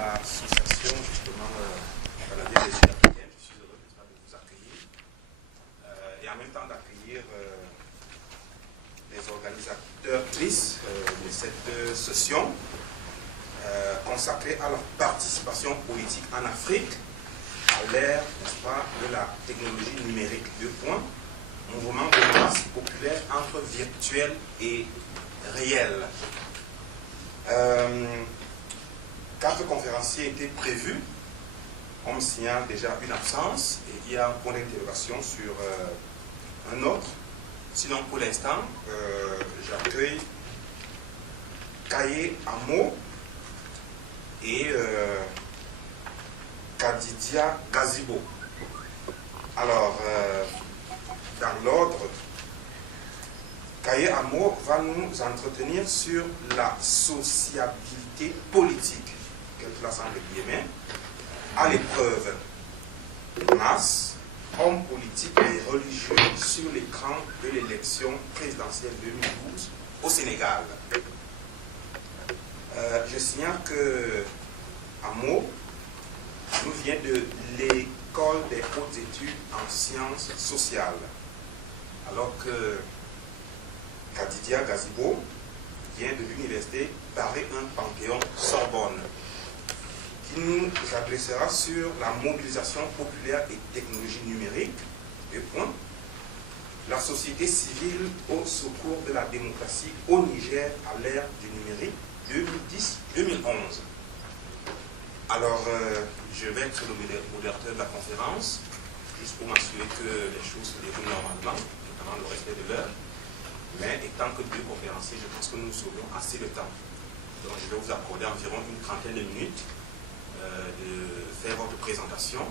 l'association justement canadienne des études africaines. Je suis heureux de vous accueillir et en même temps d'accueillir les organisatrices de cette session consacrée à la participation politique en Afrique à l'ère, n'est-ce pas, de la technologie numérique. Deux points. Mouvement de masse populaire entre virtuel et réel. 4 conférenciers étaient prévus. On me signale déjà une absence et il y a un point d'interrogation sur un autre. Sinon, pour l'instant, j'accueille Kaye Amo et Kadidia Gazibo. Alors, dans l'ordre, Kaye Amo va nous entretenir sur la sociabilité politique, quelle place entre guillemets, à l'épreuve masse, hommes politiques et religieux sur l'écran de l'élection présidentielle 2012 au Sénégal. Je signale que Amo nous vient de l'école des hautes études en sciences sociales, alors que Kadidia Gazibo vient de l'université Paris 1 Panthéon-Sorbonne, qui nous adressera sur la mobilisation populaire et technologie numérique, la société civile au secours de la démocratie au Niger à l'ère du numérique 2010-2011. Alors, je vais être le modérateur de la conférence, juste pour m'assurer que les choses se déroulent normalement, notamment le respect de l'heure. Mais étant que 2 conférenciers, je pense que nous aurons assez de temps. Donc, je vais vous accorder environ une trentaine de minutes de faire votre présentation.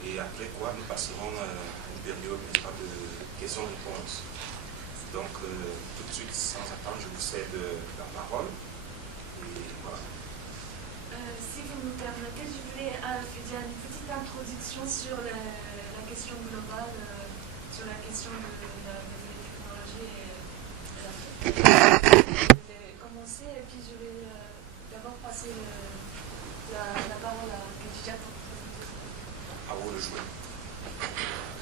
Et après quoi, nous passerons à une période de questions-réponses. Donc, tout de suite, sans attendre, je vous cède la parole. Et voilà. Si vous me permettez, je voulais faire une petite introduction sur la question globale, sur la question de la nouvelle technologie et l'Afrique. Je vais commencer et puis je vais d'abord passer la parole à Khadija pour présenter. À vous de jouer.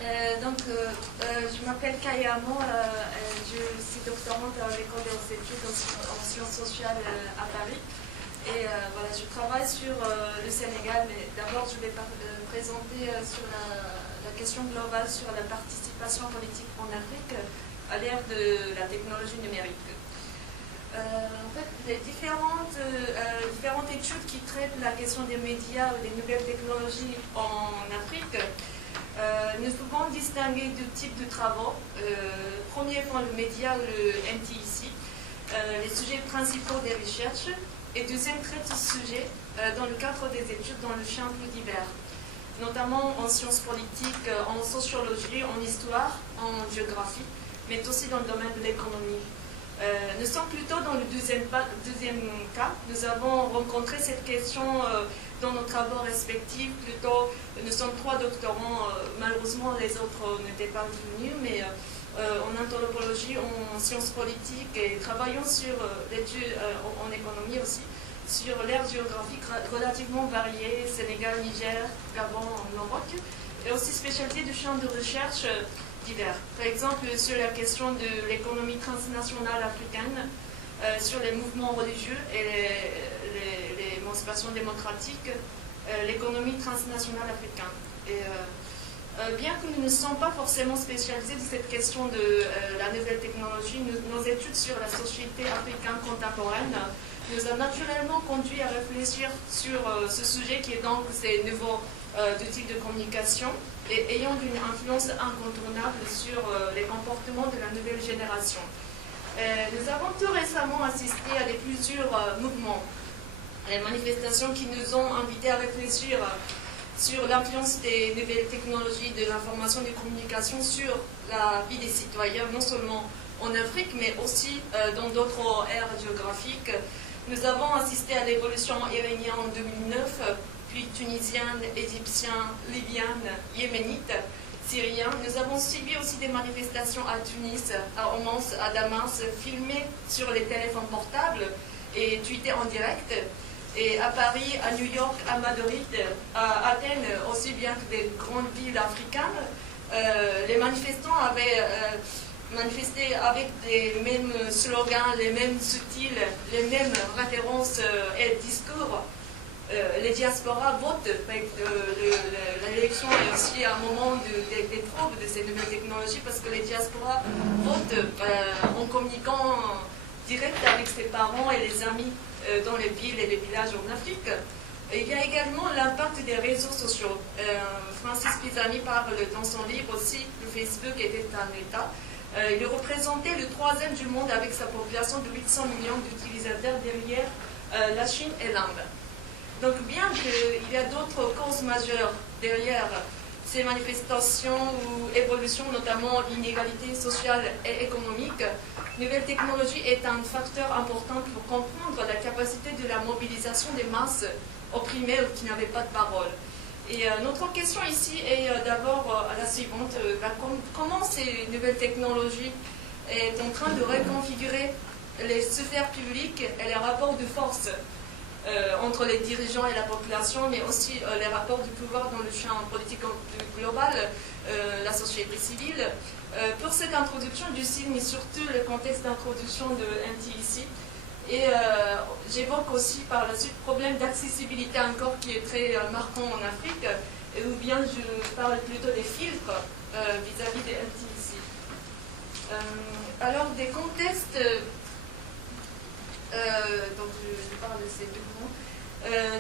Je m'appelle Kaye Amo, je suis doctorante à l'école des hautes études en sciences sociales à Paris. Et voilà, je travaille sur le Sénégal, mais d'abord je vais présenter sur la question globale sur la participation politique en Afrique à l'ère de la technologie numérique. En fait, les différentes études qui traitent la question des médias ou des nouvelles technologies en Afrique, nous pouvons distinguer 2 types de travaux. Premièrement, le média ou le MTIC, les sujets principaux des recherches. Et deuxième traite ce sujet dans le cadre des études dans le champ plus divers, notamment en sciences politiques, en sociologie, en histoire, en géographie, mais aussi dans le domaine de l'économie. Nous sommes plutôt dans le deuxième cas. Nous avons rencontré cette question dans nos travaux respectifs. Plutôt, nous sommes 3 doctorants. Malheureusement, les autres n'étaient pas venus, mais en anthropologie, en sciences politiques et travaillons sur l'étude en économie aussi, sur l'ère géographique relativement variée, Sénégal, Niger, Gabon, Maroc, et aussi spécialité du champ de recherche divers. Par exemple, sur la question de l'économie transnationale africaine, sur les mouvements religieux et l'émancipation démocratique, l'économie transnationale africaine. Et, bien que nous ne sommes pas forcément spécialisés dans cette question de la nouvelle technologie, nos études sur la société africaine contemporaine nous ont naturellement conduit à réfléchir sur ce sujet qui est donc ces nouveaux types de communication et ayant une influence incontournable sur les comportements de la nouvelle génération. Nous avons tout récemment assisté à plusieurs mouvements, les manifestations qui nous ont invités à réfléchir sur l'influence des nouvelles technologies de l'information et des communications sur la vie des citoyens, non seulement en Afrique, mais aussi dans d'autres aires géographiques. Nous avons assisté à l'évolution iranienne en 2009, puis tunisienne, égyptienne, libyenne, yéménite, syrienne. Nous avons suivi aussi des manifestations à Tunis, à Homs, à Damas, filmées sur les téléphones portables et tweetées en direct. Et à Paris, à New York, à Madrid, à Athènes, aussi bien que des grandes villes africaines, les manifestants avaient manifesté avec les mêmes slogans, les mêmes sous-titres, les mêmes références et discours. Les diasporas votent. L'élection est aussi un moment des preuves de ces nouvelles technologies parce que les diasporas votent en communiquant direct avec ses parents et les amis dans les villes et les villages en Afrique. Et il y a également l'impact des réseaux sociaux. Francis Pisani parle dans son livre aussi, le Facebook était un État. Il représentait le 3e du monde avec sa population de 800 millions d'utilisateurs derrière la Chine et l'Inde. Donc bien qu'il y a d'autres causes majeures derrière ces manifestations ou évolutions, notamment l'inégalité sociale et économique, nouvelle technologie est un facteur important pour comprendre la capacité de la mobilisation des masses opprimées ou qui n'avaient pas de parole. Et notre question ici est d'abord la suivante. Comment ces nouvelles technologies sont en train de reconfigurer les sphères publiques et les rapports de force entre les dirigeants et la population, mais aussi les rapports du pouvoir dans le champ politique global, la société civile. Pour cette introduction, je signe surtout le contexte d'introduction de NTIC. Et j'évoque aussi par la suite le problème d'accessibilité encore qui est très marquant en Afrique, ou bien je parle plutôt des filtres vis-à-vis des NTIC. Alors des contextes, donc je parle de ces deux points.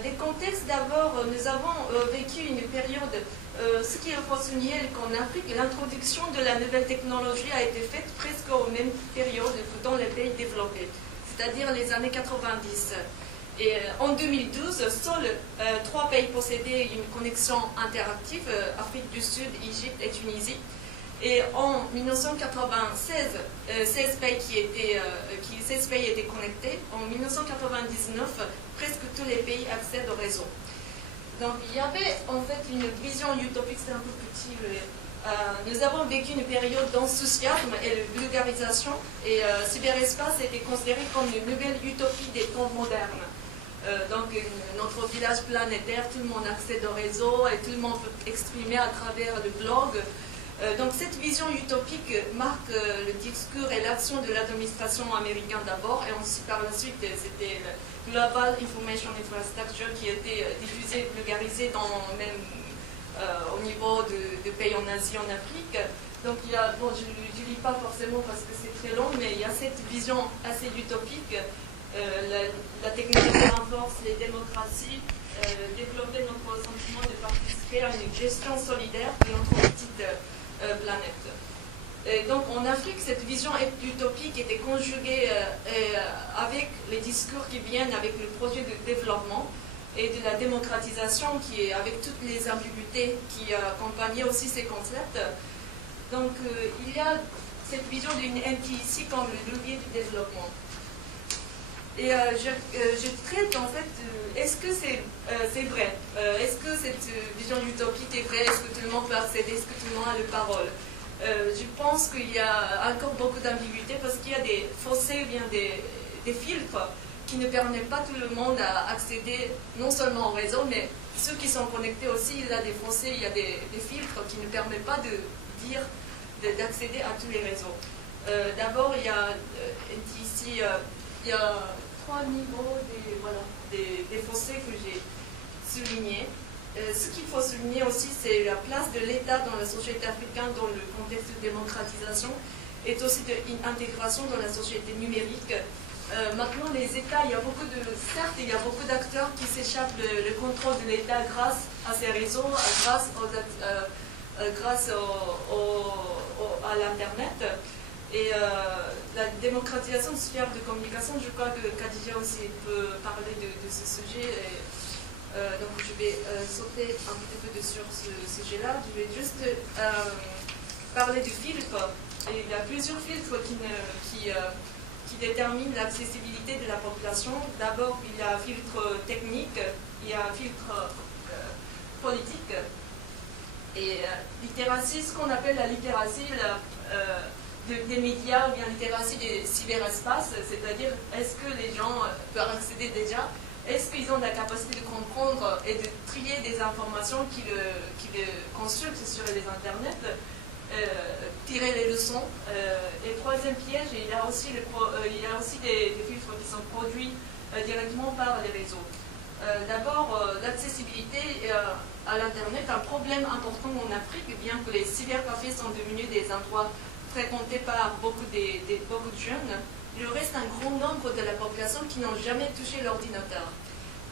Des contextes d'abord, nous avons vécu une période, ce qu'il faut souligner qu'en Afrique, l'introduction de la nouvelle technologie a été faite presque aux mêmes périodes que dans les pays développés, c'est-à-dire les années 90. Et en 2012, seuls 3 pays possédaient une connexion interactive, Afrique du Sud, Égypte et Tunisie. Et en 1996, 16 pays étaient connectés. En 1999, presque tous les pays accèdent au réseau. Donc il y avait en fait une vision utopique, c'est un peu petit. Nous avons vécu une période d'enthousiasme et de vulgarisation, et cyberespace était considéré comme une nouvelle utopie des temps modernes. Donc notre village planétaire, tout le monde accède au réseau et tout le monde peut exprimer à travers le blog. Donc cette vision utopique marque le discours et l'action de l'administration américaine d'abord, et ensuite par la suite c'était le Global Information Infrastructure qui était diffusé, vulgarisé même au niveau de pays en Asie, en Afrique. Donc il y a, bon, je ne lis pas forcément parce que c'est très long, mais il y a cette vision assez utopique. La technologie renforce les démocraties, développer notre sentiment de participer à une gestion solidaire de notre petite planète. Et donc en Afrique, cette vision utopique était conjuguée avec les discours qui viennent avec le projet de développement et de la démocratisation, qui est avec toutes les ambiguïtés qui accompagnaient aussi ces concepts. Donc il y a cette vision d'une NTIC comme le levier du développement. Et je traite en fait, est-ce que c'est vrai? Est-ce que cette vision utopique est vraie? Est-ce que tout le monde peut accéder? Est-ce que tout le monde a la parole? Je pense qu'il y a encore beaucoup d'ambiguïté parce qu'il y a des fossés, bien des filtres qui ne permettent pas tout le monde à accéder non seulement au réseau, mais ceux qui sont connectés aussi, il y a des fossés, il y a des filtres qui ne permettent pas d'accéder à tous les réseaux. D'abord, il y a ici, il y a 3 niveaux des fossés que j'ai soulignés. Ce qu'il faut souligner aussi, c'est la place de l'État dans la société africaine, dans le contexte de démocratisation, et aussi d'intégration dans la société numérique. Maintenant, les États, certes, il y a beaucoup d'acteurs qui s'échappent le contrôle de l'État grâce à ces réseaux, grâce à l'Internet. Et la démocratisation de sphère de communication, je crois que Khadija aussi peut parler de ce sujet. Donc je vais sauter un petit peu sur ce sujet-là. Je vais juste parler du filtre. Et il y a plusieurs filtres qui déterminent l'accessibilité de la population. D'abord, il y a un filtre technique, il y a un filtre politique. Et littératie, ce qu'on appelle la littératie des médias, ou bien littératie des cyberespaces, c'est-à-dire est-ce que les gens peuvent accéder déjà Est-ce qu'ils ont la capacité de comprendre et de trier des informations qu'ils consultent sur les internets, tirer les leçons. Et troisième piège, il y a aussi des filtres qui sont produits directement par les réseaux. D'abord, l'accessibilité à l'Internet, un problème important en Afrique, bien que les cybercafés sont devenus des endroits fréquentés par beaucoup de jeunes, il reste un grand nombre de la population qui n'ont jamais touché l'ordinateur.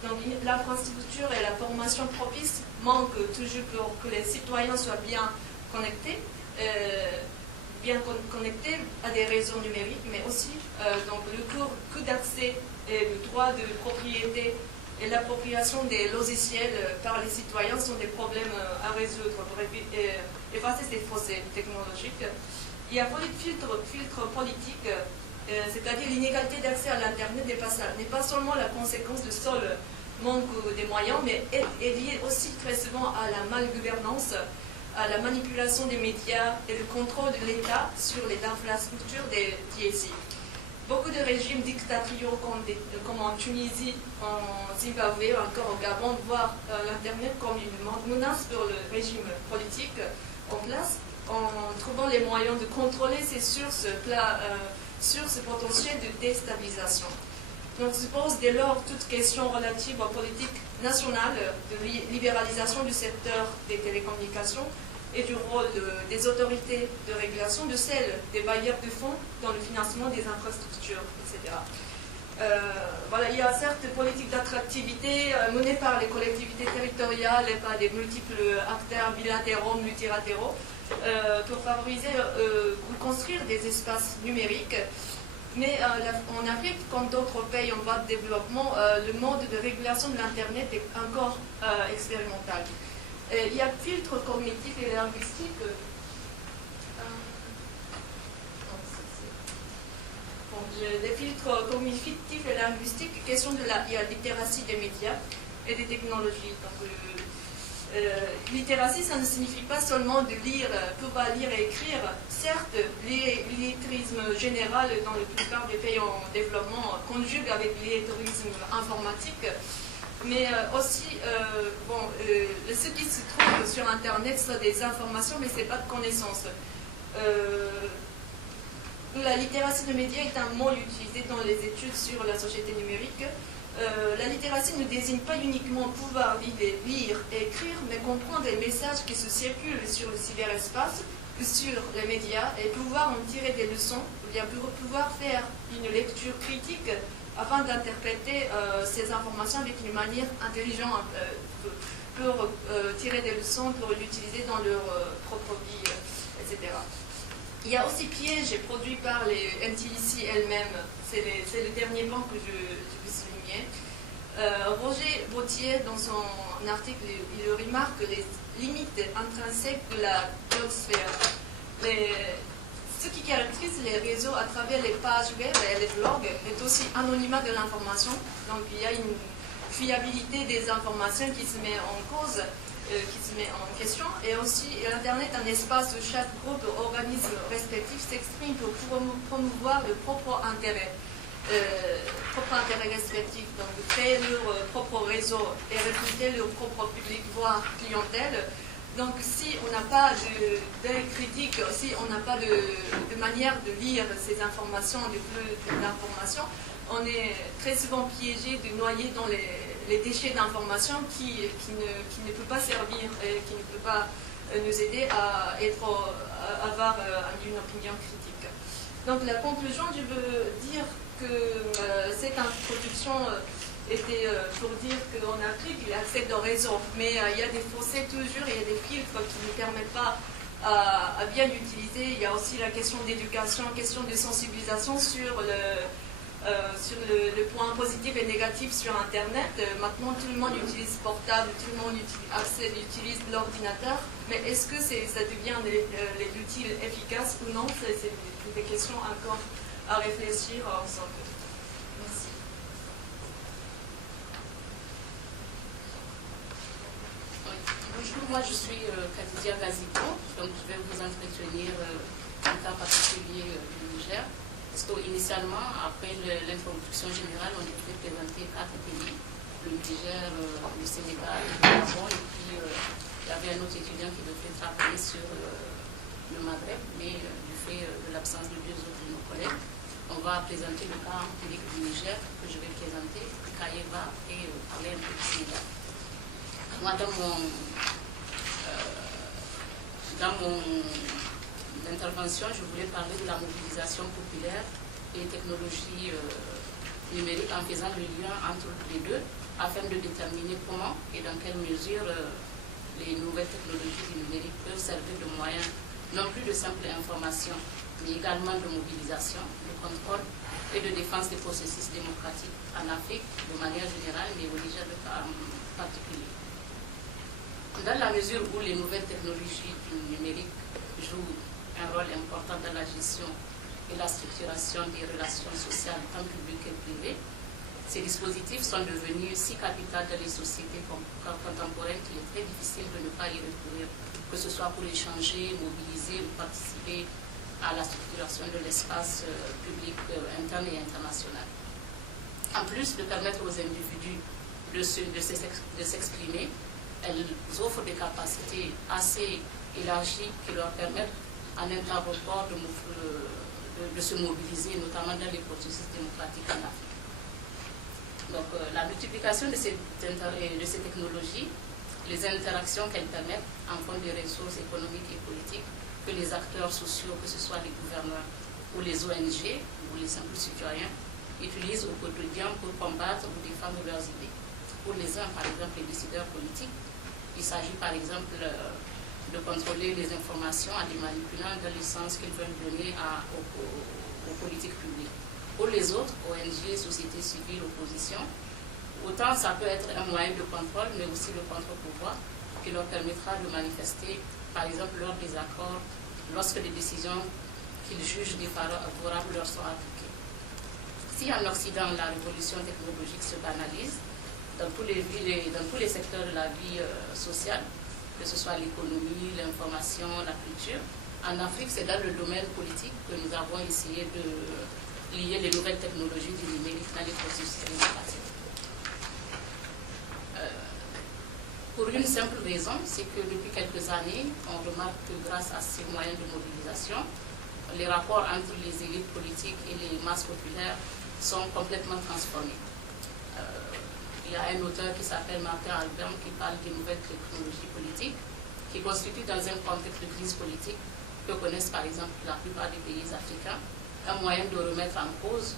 Donc l'infrastructure et la formation propice manquent toujours pour que les citoyens soient bien connectés à des réseaux numériques, mais aussi donc le coût d'accès et le droit de propriété et l'appropriation des logiciels par les citoyens sont des problèmes à résoudre pour effacer ces fossés technologiques. Il y a des filtres politiques, c'est-à-dire l'inégalité d'accès à l'Internet n'est pas seulement la conséquence du seul manque des moyens, mais est liée aussi très souvent à la malgouvernance, à la manipulation des médias et le contrôle de l'État sur les infrastructures des TSI. Beaucoup de régimes dictatoriaux comme en Tunisie, en Zimbabwe ou encore au Gabon voient l'Internet comme une menace pour le régime politique en place, en trouvant les moyens de contrôler ces sources potentielles de déstabilisation. Donc se pose dès lors toute question relative aux politiques nationales de libéralisation du secteur des télécommunications et du rôle des autorités de régulation, de celle des bailleurs de fonds dans le financement des infrastructures, etc. Voilà, il y a certes des politiques d'attractivité menées par les collectivités territoriales et par des multiples acteurs bilatéraux, multilatéraux, pour favoriser ou construire des espaces numériques. Mais en Afrique, comme d'autres pays en voie de développement, le mode de régulation de l'Internet est encore expérimental. Il y a filtres cognitifs et linguistiques. Les filtres cognitifs et linguistiques, question de la littératie des médias et des technologies. Donc, littératie, ça ne signifie pas seulement de lire, pouvoir lire et écrire. Certes, l'illettrisme général dans la plupart des pays en développement conjugue avec l'illettrisme informatique, mais aussi, ce qui se trouve sur Internet, sont des informations, mais ce n'est pas de connaissances. La littératie de médias est un mot utilisé dans les études sur la société numérique. La littératie ne désigne pas uniquement pouvoir lire et écrire, mais comprendre les messages qui se circulent sur le cyberespace, sur les médias, et pouvoir en tirer des leçons, ou bien pouvoir faire une lecture critique afin d'interpréter ces informations avec une manière intelligente pour tirer des leçons, pour l'utiliser dans leur propre vie, etc. Il y a aussi pièges produits par les MTIC elles-mêmes. C'est le dernier point que je veux souligner. Roger Bautier, dans son article, il remarque les limites intrinsèques de la blogsphère. Ce qui caractérise les réseaux à travers les pages web et les blogs est aussi anonymat de l'information. Donc il y a une fiabilité des informations qui se met en cause, qui se met en question, et aussi l'Internet un espace où chaque groupe ou organisme respectif s'exprime pour promouvoir le propre intérêt respectif, donc de créer leur propre réseau et recruter leur propre public, voire clientèle. Donc si on n'a pas d'œil critique, si on n'a pas de manière de lire ces informations, de flux d'informations, on est très souvent piégé de noyer dans les déchets d'informations qui ne peut pas servir et qui ne peut pas nous aider à avoir une opinion critique. Donc la conclusion, je veux dire que cette introduction était pour dire qu'en Afrique, il y a accès au réseau, mais il y a des fossés toujours, il y a des filtres qui ne permettent pas à bien l'utiliser. Il y a aussi la question d'éducation, question de sensibilisation sur le point positif et négatif sur Internet. Maintenant, tout le monde utilise portable, tout le monde utilise l'ordinateur, mais est-ce que ça devient l'outil efficace ou non? C'est des questions encore à réfléchir ensemble. Merci. Bonjour, moi je suis Khadija Gaziko, donc je vais vous entretenir un cas particulier du Niger. Parce qu'initialement, après l'introduction générale, on devait présenter 4 pays. le Niger, le Sénégal, le Gabon, et puis il y avait un autre étudiant qui devait travailler sur le Maghreb, mais du fait de l'absence de 2 autres de nos collègues, on va présenter le cas empirique du Niger que je vais présenter. Kaye va après parler un peu du Sénégal. Moi, dans mon intervention, je voulais parler de la mobilisation populaire et technologies numériques en faisant le lien entre les deux afin de déterminer comment et dans quelle mesure les nouvelles technologies du numérique peuvent servir de moyen non plus de simple information, mais également de mobilisation, de contrôle et de défense des processus démocratiques en Afrique de manière générale, mais au Niger en particulier. Dans la mesure où les nouvelles technologies du numérique jouent un rôle important dans la gestion et la structuration des relations sociales tant publiques que privées, ces dispositifs sont devenus si capitaux dans les sociétés contemporaines qu'il est très difficile de ne pas y recourir, que ce soit pour échanger, mobiliser ou participer à la structuration de l'espace public interne et international. En plus de permettre aux individus de s'exprimer, elles offrent des capacités assez élargies qui leur permettent en un temps record de se mobiliser, notamment dans les processus démocratiques en Afrique. Donc, la multiplication de ces technologies, les interactions qu'elles permettent en font des ressources économiques et politiques que les acteurs sociaux, que ce soit les gouverneurs ou les ONG ou les simples citoyens, utilisent au quotidien pour combattre ou défendre leurs idées. Pour les uns, par exemple, les décideurs politiques, il s'agit par exemple de contrôler les informations en les manipulant dans le sens qu'ils veulent donner aux politiques publiques. Pour les autres, ONG, société civile, opposition, autant ça peut être un moyen de contrôle, mais aussi le contre-pouvoir qui leur permettra de manifester, par exemple, leurs désaccords lorsque les décisions qu'ils jugent défavorables leur sont appliquées. Si en Occident, la révolution technologique se banalise dans tous les secteurs de la vie sociale, que ce soit l'économie, l'information, la culture, en Afrique, c'est dans le domaine politique que nous avons essayé de lier les nouvelles technologies du numérique dans les processus démocratiques. Pour une simple raison, c'est que depuis quelques années, on remarque que grâce à ces moyens de mobilisation, les rapports entre les élites politiques et les masses populaires sont complètement transformés. Il y a un auteur qui s'appelle Martin Albert qui parle des nouvelles technologies politiques qui constituent dans un contexte de crise politique que connaissent par exemple la plupart des pays africains un moyen de remettre en cause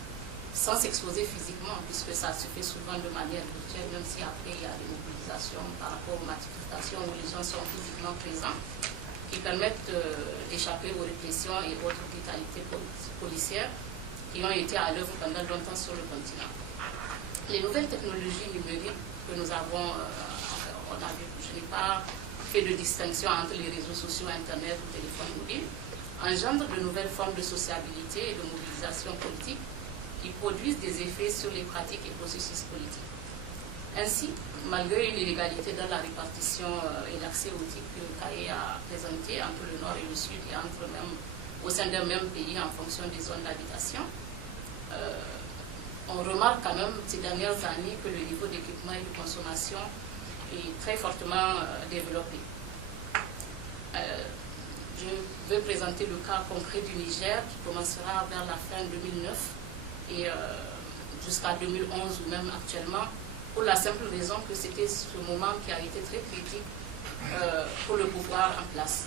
sans s'exposer physiquement, puisque ça se fait souvent de manière virtuelle, même si après il y a des mobilisations par rapport aux manifestations où les gens sont physiquement présents, qui permettent d'échapper aux répressions et autres brutalités policières qui ont été à l'œuvre pendant longtemps sur le continent. Les nouvelles technologies numériques que nous avons, je n'ai pas fait de distinction entre les réseaux sociaux, Internet ou téléphone mobile, engendrent de nouvelles formes de sociabilité et de mobilisation politique qui produisent des effets sur les pratiques et processus politiques. Ainsi, malgré une inégalité dans la répartition et l'accès aux types que Kaye a présenté entre le nord et le sud et au sein d'un même pays en fonction des zones d'habitation, on remarque quand même ces dernières années que le niveau d'équipement et de consommation est très fortement développé. Je vais présenter le cas concret du Niger qui commencera vers la fin 2009 et jusqu'à 2011 ou même actuellement, pour la simple raison que c'était ce moment qui a été très critique pour le pouvoir en place.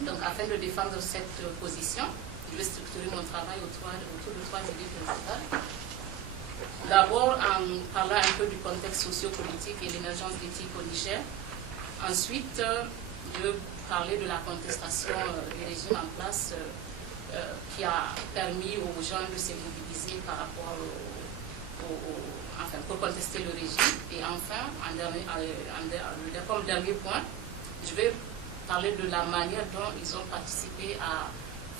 Donc, afin de défendre cette position, je vais structurer mon travail autour de 3 idées principales. D'abord, en parlant un peu du contexte socio-politique et l'émergence d'éthique au Niger. Ensuite, je vais parler de la contestation du régime en place qui a permis aux gens de se mobiliser par rapport pour contester le régime. Et enfin, comme dernier point, je vais parler de la manière dont ils ont participé à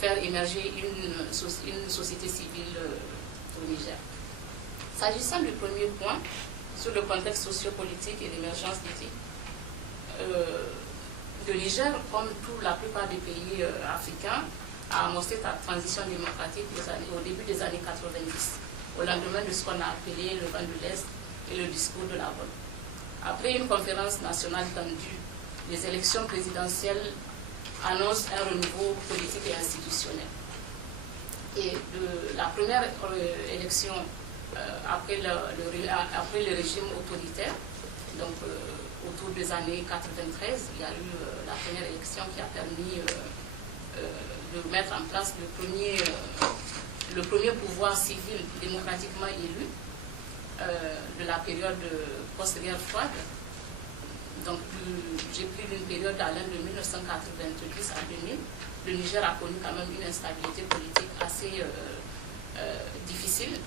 faire émerger une société civile au Niger. S'agissant du premier point, sur le contexte sociopolitique et l'émergence d'éthique, le Niger, comme la plupart des pays africains, a amorcé sa transition démocratique au début des années 90, au lendemain de ce qu'on a appelé le vent de l'Est, et le discours de la bonne. Après une conférence nationale tendue, les élections présidentielles annoncent un renouveau politique et institutionnel. Et la première élection après le régime autoritaire, donc autour des années 93, il y a eu la première élection qui a permis de mettre en place le premier pouvoir civil démocratiquement élu de la période post-guerre froide. Donc j'ai pris une période allant de 1990 à 2000. Le Niger a connu quand même une instabilité politique assez difficile,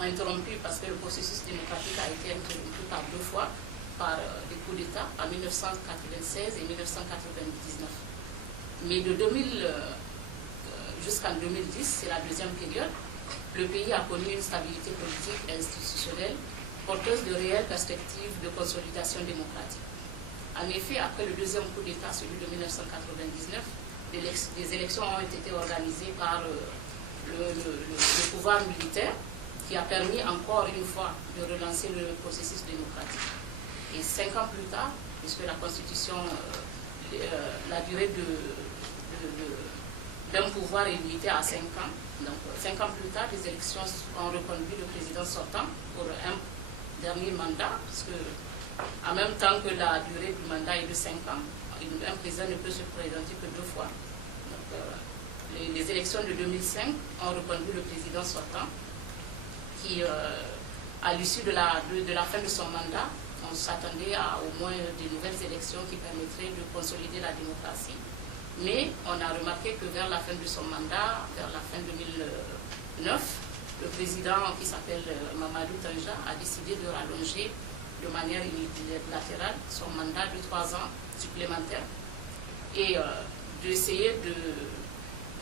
interrompue parce que le processus démocratique a été interrompu par 2 fois, par des coups d'État en 1996 et 1999. Mais de 2000 jusqu'en 2010, c'est la deuxième période, le pays a connu une stabilité politique et institutionnelle porteuse de réelles perspectives de consolidation démocratique. En effet, après le deuxième coup d'État, celui de 1999, des élections ont été organisées par le pouvoir militaire qui a permis encore une fois de relancer le processus démocratique. Et 5 ans plus tard, puisque la Constitution, la durée d'un pouvoir est limitée à 5 ans, donc 5 ans plus tard, les élections ont reconduit le président sortant pour un dernier mandat, parce que en même temps que la durée du mandat est de 5 ans, un président ne peut se présenter que 2 fois. Donc, les élections de 2005 ont reconduit le président sortant qui, à l'issue de la fin de son mandat, on s'attendait à au moins de nouvelles élections qui permettraient de consolider la démocratie. Mais on a remarqué que vers la fin de son mandat, vers la fin 2009, le président qui s'appelle Mamadou Tanja a décidé de rallonger de manière unilatérale son mandat de 3 ans supplémentaires et d'essayer de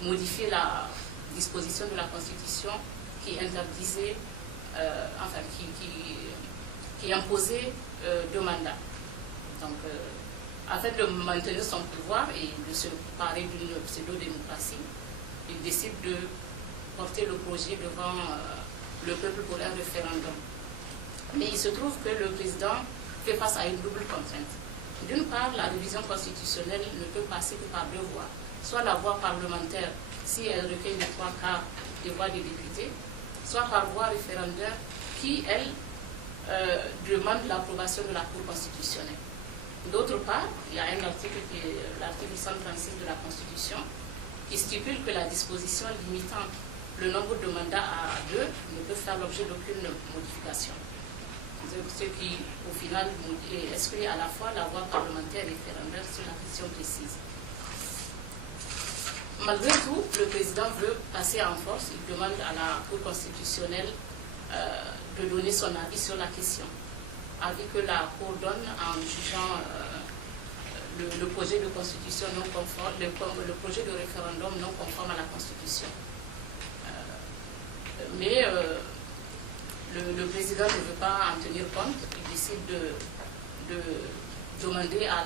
modifier la disposition de la Constitution qui interdisait, qui imposait 2 mandats. Donc, afin de maintenir son pouvoir et de se parer d'une pseudo-démocratie, il décide de porter le projet devant le peuple pour un référendum. Mais il se trouve que le président fait face à une double contrainte. D'une part, la révision constitutionnelle ne peut passer que par 2 voies. Soit la voie parlementaire, si elle recueille les 3/4 des voix des députés, soit par voie référendaire qui, elle, demande l'approbation de la Cour constitutionnelle. D'autre part, il y a un article qui est l'article 136 de la Constitution qui stipule que la disposition limitant le nombre de mandats à 2 ne peut faire l'objet d'aucune modification. Ce qui, au final, exclut à la fois la voie parlementaire et référendaire sur la question précise. Malgré tout, le président veut passer en force. Il demande à la Cour constitutionnelle de donner son avis sur la question. Avis que la Cour donne en jugeant le projet de constitution non conforme, le projet de référendum non conforme à la Constitution. Mais le président ne veut pas en tenir compte. Il décide de demander à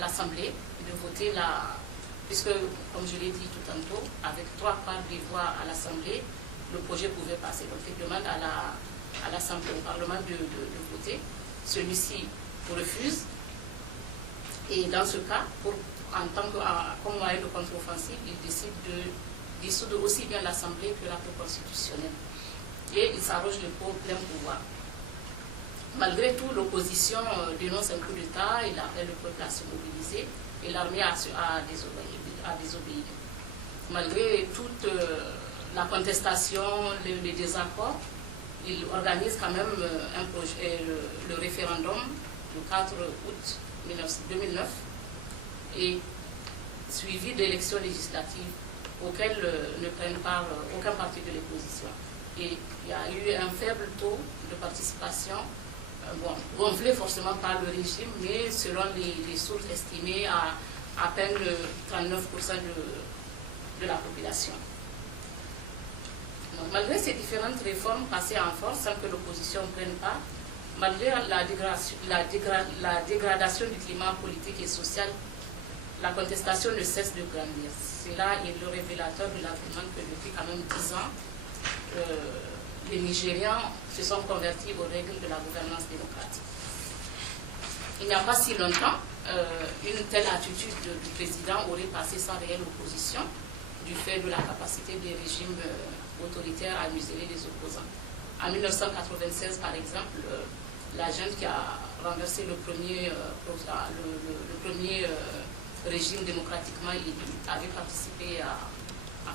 l'Assemblée de voter puisque, comme je l'ai dit tout tantôt, avec 3/4 des voix à l'Assemblée, le projet pouvait passer. Donc il demande à l'Assemblée, au Parlement de voter. Celui-ci refuse. Et dans ce cas, comme moyen de contre-offensive, il décide de dissoudre aussi bien l'Assemblée que la Cour constitutionnelle. Et il s'arroge le plein pouvoir. Malgré tout, l'opposition dénonce un coup d'État, il appelle le peuple à se mobiliser et l'armée à désobéir. Malgré toute la contestation, les désaccords, il organise quand même le référendum le 4 août 2009 et suivi d'élections législatives auxquelles ne prennent part aucun parti de l'opposition. Et il y a eu un faible taux de participation, gonflé forcément par le régime, mais selon les sources estimées à peine 39% de la population. Donc, malgré ces différentes réformes passées en force sans que l'opposition prenne part, malgré la dégradation du climat politique et social, la contestation ne cesse de grandir. Cela est le révélateur de l'argument que depuis quand même 10 ans, les Nigérians se sont convertis aux règles de la gouvernance démocratique. Il n'y a pas si longtemps, une telle attitude du président aurait passé sans réelle opposition du fait de la capacité des régimes autoritaires à museler les opposants. En 1996, par exemple, la junte qui a renversé le premier régime démocratiquement élu avait participé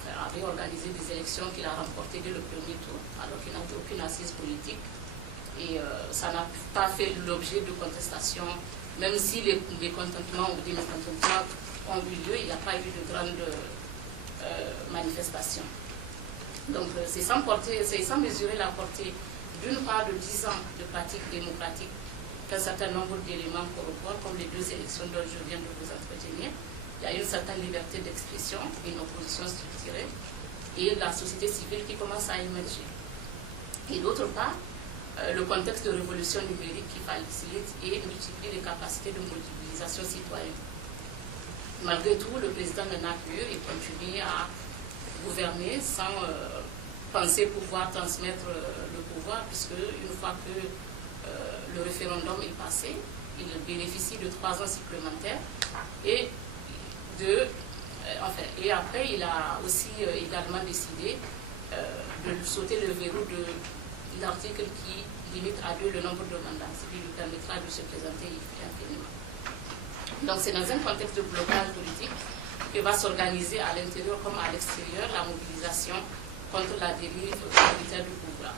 avait organisé des élections qu'il a remportées dès le premier tour, alors qu'il n'avait aucune assise politique. Et ça n'a pas fait l'objet de contestation, même si les mécontentements ou des mécontentements ont eu lieu, il n'y a pas eu de grandes manifestations. Donc c'est sans mesurer la portée d'une part de 10 ans de pratique démocratique qu'un certain nombre d'éléments corroborent, comme les 2 élections dont je viens de vous entretenir. Il y a une certaine liberté d'expression, une opposition structurée et la société civile qui commence à émerger. Et d'autre part, le contexte de révolution numérique qui facilite et multiplie les capacités de mobilisation citoyenne. Malgré tout, le président n'en a pu et continue à gouverner sans penser pouvoir transmettre le pouvoir, puisque une fois que le référendum est passé, il bénéficie de 3 ans supplémentaires et après il a aussi également décidé de sauter le verrou de l'article qui limite à 2 le nombre de mandats, ce qui lui permettra de se présenter indéfiniment. Donc c'est dans un contexte de blocage politique que va s'organiser à l'intérieur comme à l'extérieur la mobilisation contre la dérive autoritaire du pouvoir.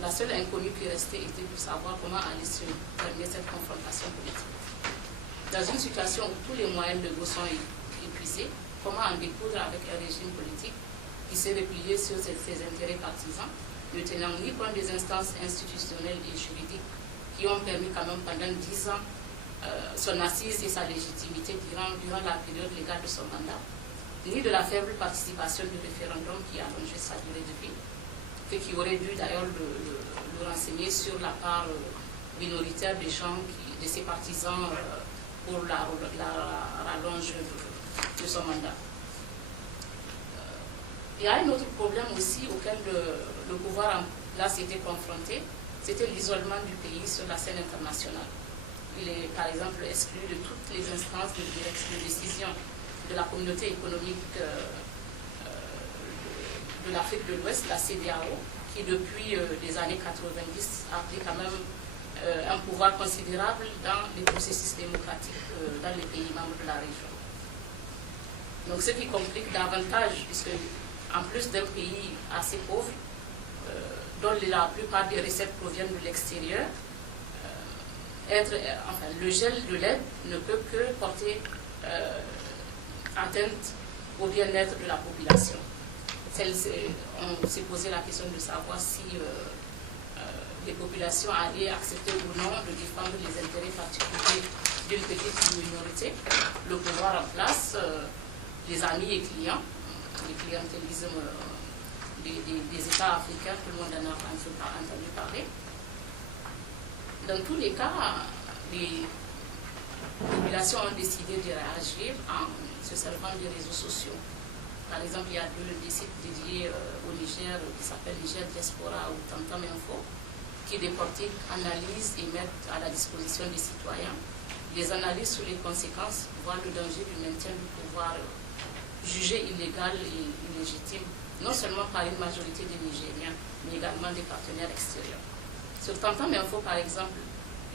La seule inconnue qui restait était de savoir comment allait se terminer cette confrontation politique. Dans une situation où tous les moyens de gauche sont épuisés, comment en découdre avec un régime politique qui s'est replié sur ses intérêts partisans, ne tenant ni compte des instances institutionnelles et juridiques qui ont permis quand même pendant 10 ans son assise et sa légitimité durant la période légale de son mandat, ni de la faible participation du référendum qui a allongé sa durée de vie, ce qui aurait dû d'ailleurs le renseigner sur la part minoritaire des gens, de ses partisans pour la rallonge de son mandat. Il y a un autre problème aussi auquel le pouvoir en place était confronté, c'était l'isolement du pays sur la scène internationale. Il est par exemple exclu de toutes les instances de décision de la communauté économique de l'Afrique de l'Ouest, la CEDEAO, qui depuis les années 90 a pris quand même un pouvoir considérable dans les processus démocratiques dans les pays membres de la région. Donc ce qui complique davantage, puisque en plus d'un pays assez pauvre, dont la plupart des recettes proviennent de l'extérieur, le gel de l'aide ne peut que porter atteinte au bien-être de la population. On s'est posé la question de savoir si les populations allaient accepter ou non de défendre les intérêts particuliers d'une petite minorité. Le pouvoir en place, les amis et clients, les clientélismes des États africains, tout le monde en a entendu parler. Dans tous les cas, les populations ont décidé de réagir en se servant des réseaux sociaux. Par exemple, il y a 2 sites dédiés au Niger qui s'appellent Niger Diaspora ou Tam Tam Info, qui décortiquent, analysent et mettent à la disposition des citoyens des analyses sur les conséquences, voire le danger du maintien du pouvoir jugé illégal et illégitime, non seulement par une majorité des Nigériens, mais également des partenaires extérieurs. Sur Tam Tam Info, par exemple,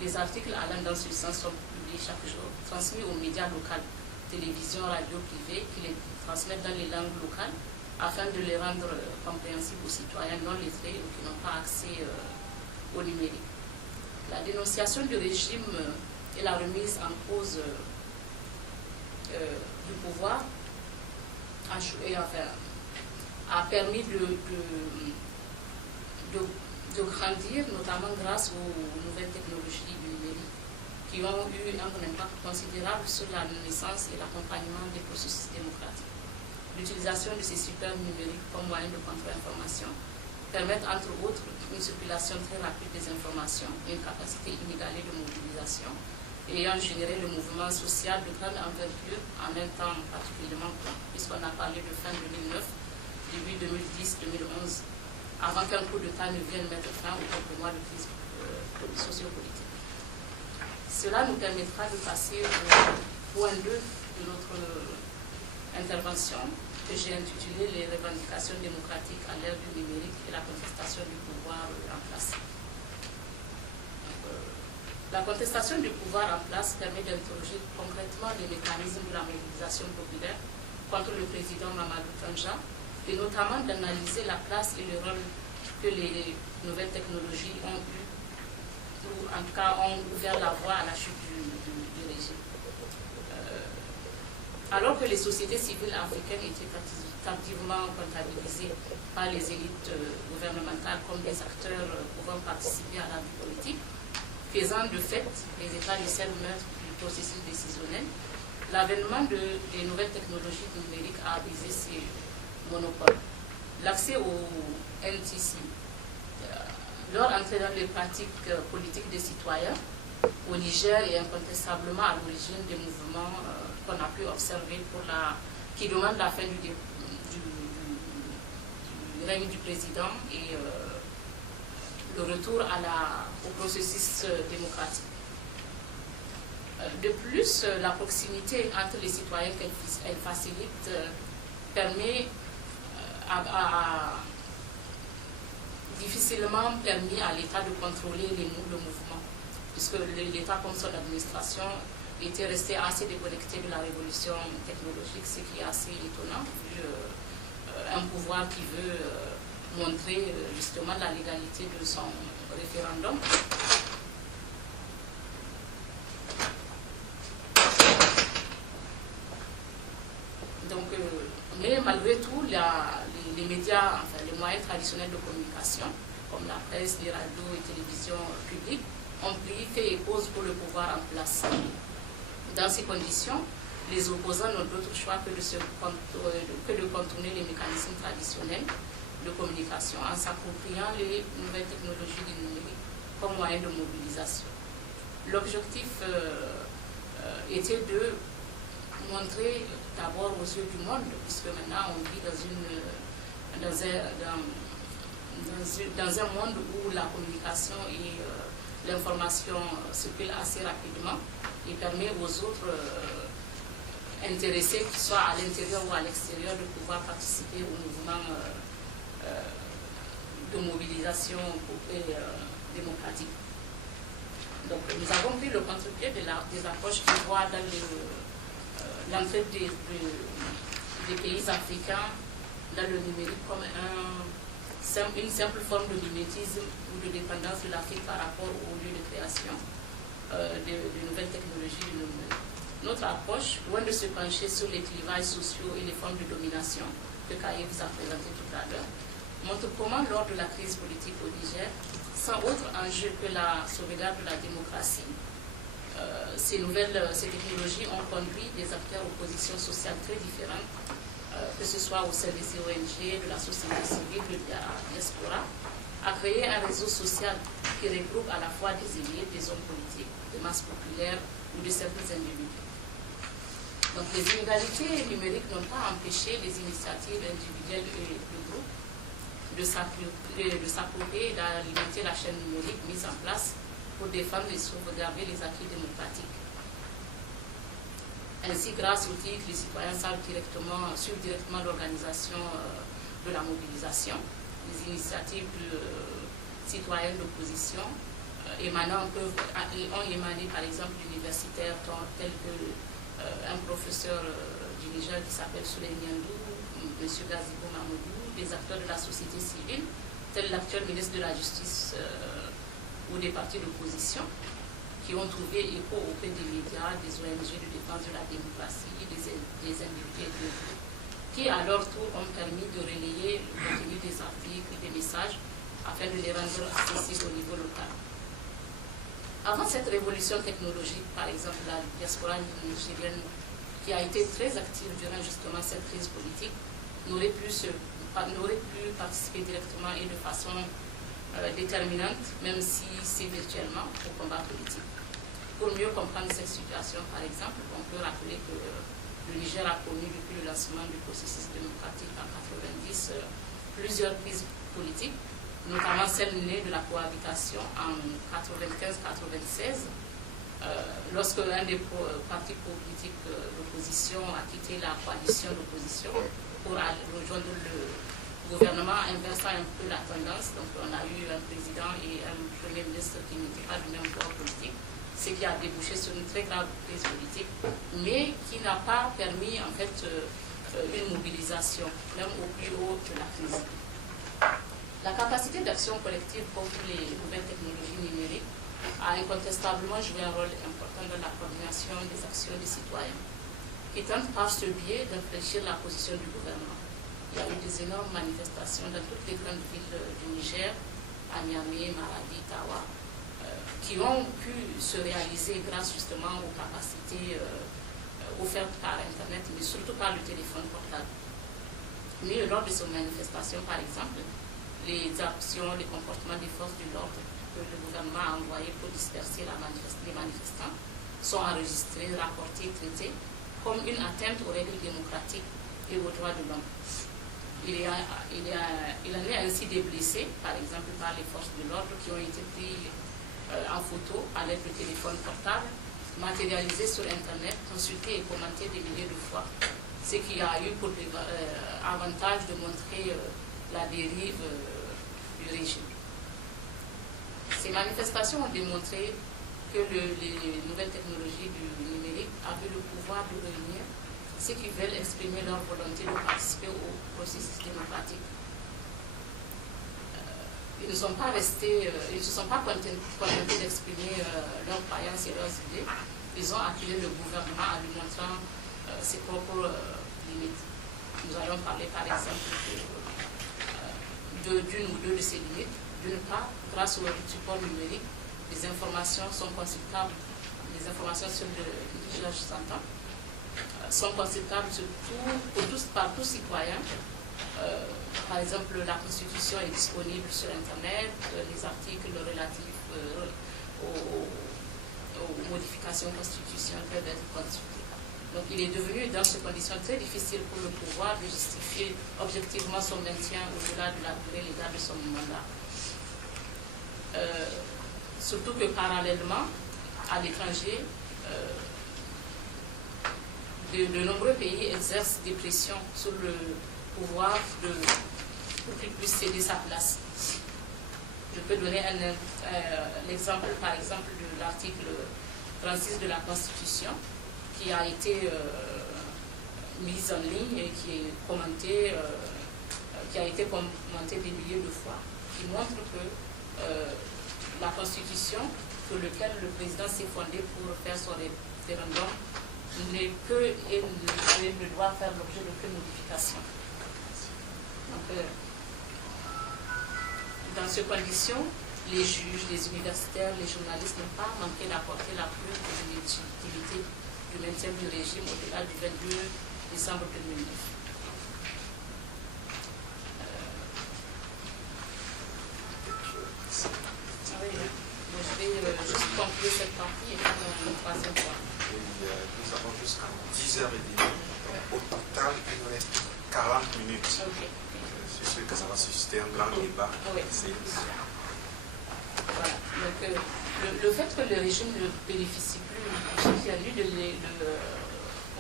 les articles allant dans ce sens sont publiés chaque jour, transmis aux médias locaux, télévision, radio privée, qui les transmettent dans les langues locales afin de les rendre compréhensibles aux citoyens non lettrés ou qui n'ont pas accès au numérique. La dénonciation du régime et la remise en cause du pouvoir a permis de grandir, notamment grâce aux nouvelles technologies du numérique, qui ont eu un impact considérable sur la naissance et l'accompagnement des processus démocratiques. L'utilisation de ces supports numériques comme moyen de contre-information permettent entre autres une circulation très rapide des informations et une capacité inégalée de mobilisation, ayant généré le mouvement social de grande envergure en un temps particulièrement court, puisqu'on a parlé de fin 2009, début 2010-2011, avant qu'un coup d'État ne vienne mettre fin aux quelques mois de crise sociopolitique. Cela nous permettra de passer au point 2 de notre intervention, que j'ai intitulé les revendications démocratiques à l'ère du numérique et la contestation du pouvoir en place. La contestation du pouvoir en place permet d'interroger concrètement les mécanismes de la mobilisation populaire contre le président Mamadou Tandja et notamment d'analyser la place et le rôle que les nouvelles technologies ont eu, ou en tout cas ont ouvert la voie à la chute du régime. Alors que les sociétés civiles africaines étaient activement comptabilisées par les élites gouvernementales comme des acteurs pouvant participer à la vie politique, faisant de fait les États les seuls maîtres du processus décisionnel, l'avènement des nouvelles technologies numériques a brisé ces monopoles. L'accès au NTC, leur entrée dans les pratiques politiques des citoyens au Niger est incontestablement à l'origine des mouvements qu'on a pu observer qui demandent la fin du règne du président et le retour au processus démocratique. De plus, la proximité entre les citoyens qu'elle facilite permet difficilement permis à l'État de contrôler le mouvement, puisque l'État, comme son administration, était resté assez déconnecté de la révolution technologique, ce qui est assez étonnant, vu un pouvoir qui veut montrer justement la légalité de son référendum. Donc, mais malgré tout, les médias, enfin les moyens traditionnels de communication, comme la presse, les radios et télévisions publiques, ont fait et cause pour le pouvoir en place. Dans ces conditions, les opposants n'ont d'autre choix que de contourner les mécanismes traditionnels de communication en s'appropriant les nouvelles technologies du numérique comme moyen de mobilisation. L'objectif était de montrer d'abord aux yeux du monde, puisque maintenant on vit dans un monde où la communication et l'information circulent assez rapidement et permet aux autres intéressés, qu'ils soient à l'intérieur ou à l'extérieur, de pouvoir participer au mouvement de mobilisation démocratique. Donc nous avons pris le contre-pied des approches qui voient dans l'entrée des pays africains dans le numérique comme une simple forme de mimétisme ou de dépendance de l'Afrique par rapport au lieu de création de nouvelles technologies du numérique. Notre approche, loin de se pencher sur les clivages sociaux et les formes de domination que Kaye vous a présenté tout à l'heure, montre comment, lors de la crise politique au Niger, sans autre enjeu que la sauvegarde de la démocratie, ces technologies ont conduit des acteurs aux positions sociales très différentes, que ce soit au sein des ONG, de la société civile, de la diaspora, à créer un réseau social qui regroupe à la fois des élites, des hommes politiques, des masses populaires ou de simples individus. Donc les inégalités numériques n'ont pas empêché les initiatives individuelles et de groupes de s'approprier et d'alimenter la chaîne numérique mise en place pour défendre et sauvegarder les acquis démocratiques. Ainsi, grâce au titre, les citoyens suivent directement l'organisation de la mobilisation. Les initiatives citoyennes d'opposition ont émané par exemple d'universitaires tels que un professeur du Niger qui s'appelle Souley Niandou, M. Gazibou Mamoudou, des acteurs de la société civile, tels l'actuel ministre de la Justice ou des partis d'opposition, qui ont trouvé écho auprès des médias, des ONG de défense de la démocratie, des individus et des groupes, qui à leur tour ont permis de relayer le contenu des articles, des messages, afin de les rendre accessibles au niveau local. Avant cette révolution technologique, par exemple, la diaspora nigérienne, qui a été très active durant justement cette crise politique, n'aurait pu participer directement et de façon déterminante, même si c'est virtuellement, au combat politique. Pour mieux comprendre cette situation, par exemple, on peut rappeler que le Niger a connu depuis le lancement du processus démocratique en 1990 plusieurs crises politiques notamment celle née de la cohabitation en 95-96, lorsque l'un des partis politiques d'opposition a quitté la coalition d'opposition pour rejoindre le gouvernement, inversant un peu la tendance. Donc on a eu un président et un premier ministre qui n'étaient pas du même bord politique, ce qui a débouché sur une très grave crise politique, mais qui n'a pas permis en fait une mobilisation, même au plus haut de la crise. La capacité d'action collective contre les nouvelles technologies numériques a incontestablement joué un rôle important dans la coordination des actions des citoyens, qui tentent par ce biais d'infléchir la position du gouvernement. Il y a eu des énormes manifestations dans toutes les grandes villes du Niger, à Niamey, Maradi, Tawa, qui ont pu se réaliser grâce justement aux capacités offertes par Internet, mais surtout par le téléphone portable. Mais lors de ces manifestations, par exemple, les actions, les comportements des forces de l'ordre que le gouvernement a envoyés pour disperser les manifestants sont enregistrés, rapportés, traités comme une atteinte aux règles démocratiques et aux droits de l'homme. Il en est ainsi des blessés, par exemple par les forces de l'ordre qui ont été pris en photo à l'aide de téléphone portable, matérialisés sur Internet, consultés et commentés des milliers de fois, ce qui a eu pour avantage de montrer la dérive du régime. Ces manifestations ont démontré que les nouvelles technologies du numérique avaient le pouvoir de réunir ceux qui veulent exprimer leur volonté de participer au processus démocratique. Ils ne se sont pas contentés d'exprimer leurs croyances et leurs idées. Ils ont appelé le gouvernement en lui montrant ses propres limites. Nous allons parler par exemple d'une ou deux de ces limites. D'une part, grâce au support numérique, les informations sont consultables, les informations sur le usage s'entend, sont consultables par tous citoyens. Par exemple, la Constitution est disponible sur Internet, les articles relatifs aux modifications constitutionnelles peuvent être consultés. Donc il est devenu dans ces conditions très difficiles pour le pouvoir de justifier objectivement son maintien au-delà de la durée légale de son mandat. Surtout que parallèlement, à l'étranger, de nombreux pays exercent des pressions sur le pouvoir pour qu'il puisse céder sa place. Je peux donner l'exemple, par exemple, de l'article 36 de la Constitution, qui a été mise en ligne et qui est commentée, qui a été commentée des milliers de fois, qui montre que la Constitution sur laquelle le président s'est fondé pour faire son référendum n'est que et ne doit faire l'objet d'aucune modification. Donc, dans ces conditions, les juges, les universitaires, les journalistes n'ont pas manqué d'apporter la preuve de légitimité du maintien du régime au-delà du 22 décembre 2009. Je vais juste conclure cette partie et faire une troisième fois. Nous avons jusqu'à 10h30. Au total, il nous reste 40 minutes. Okay. Je suis sûr que ça va susciter un grand débat. Oui. Voilà. Donc, le fait que le régime ne bénéficie plus, ni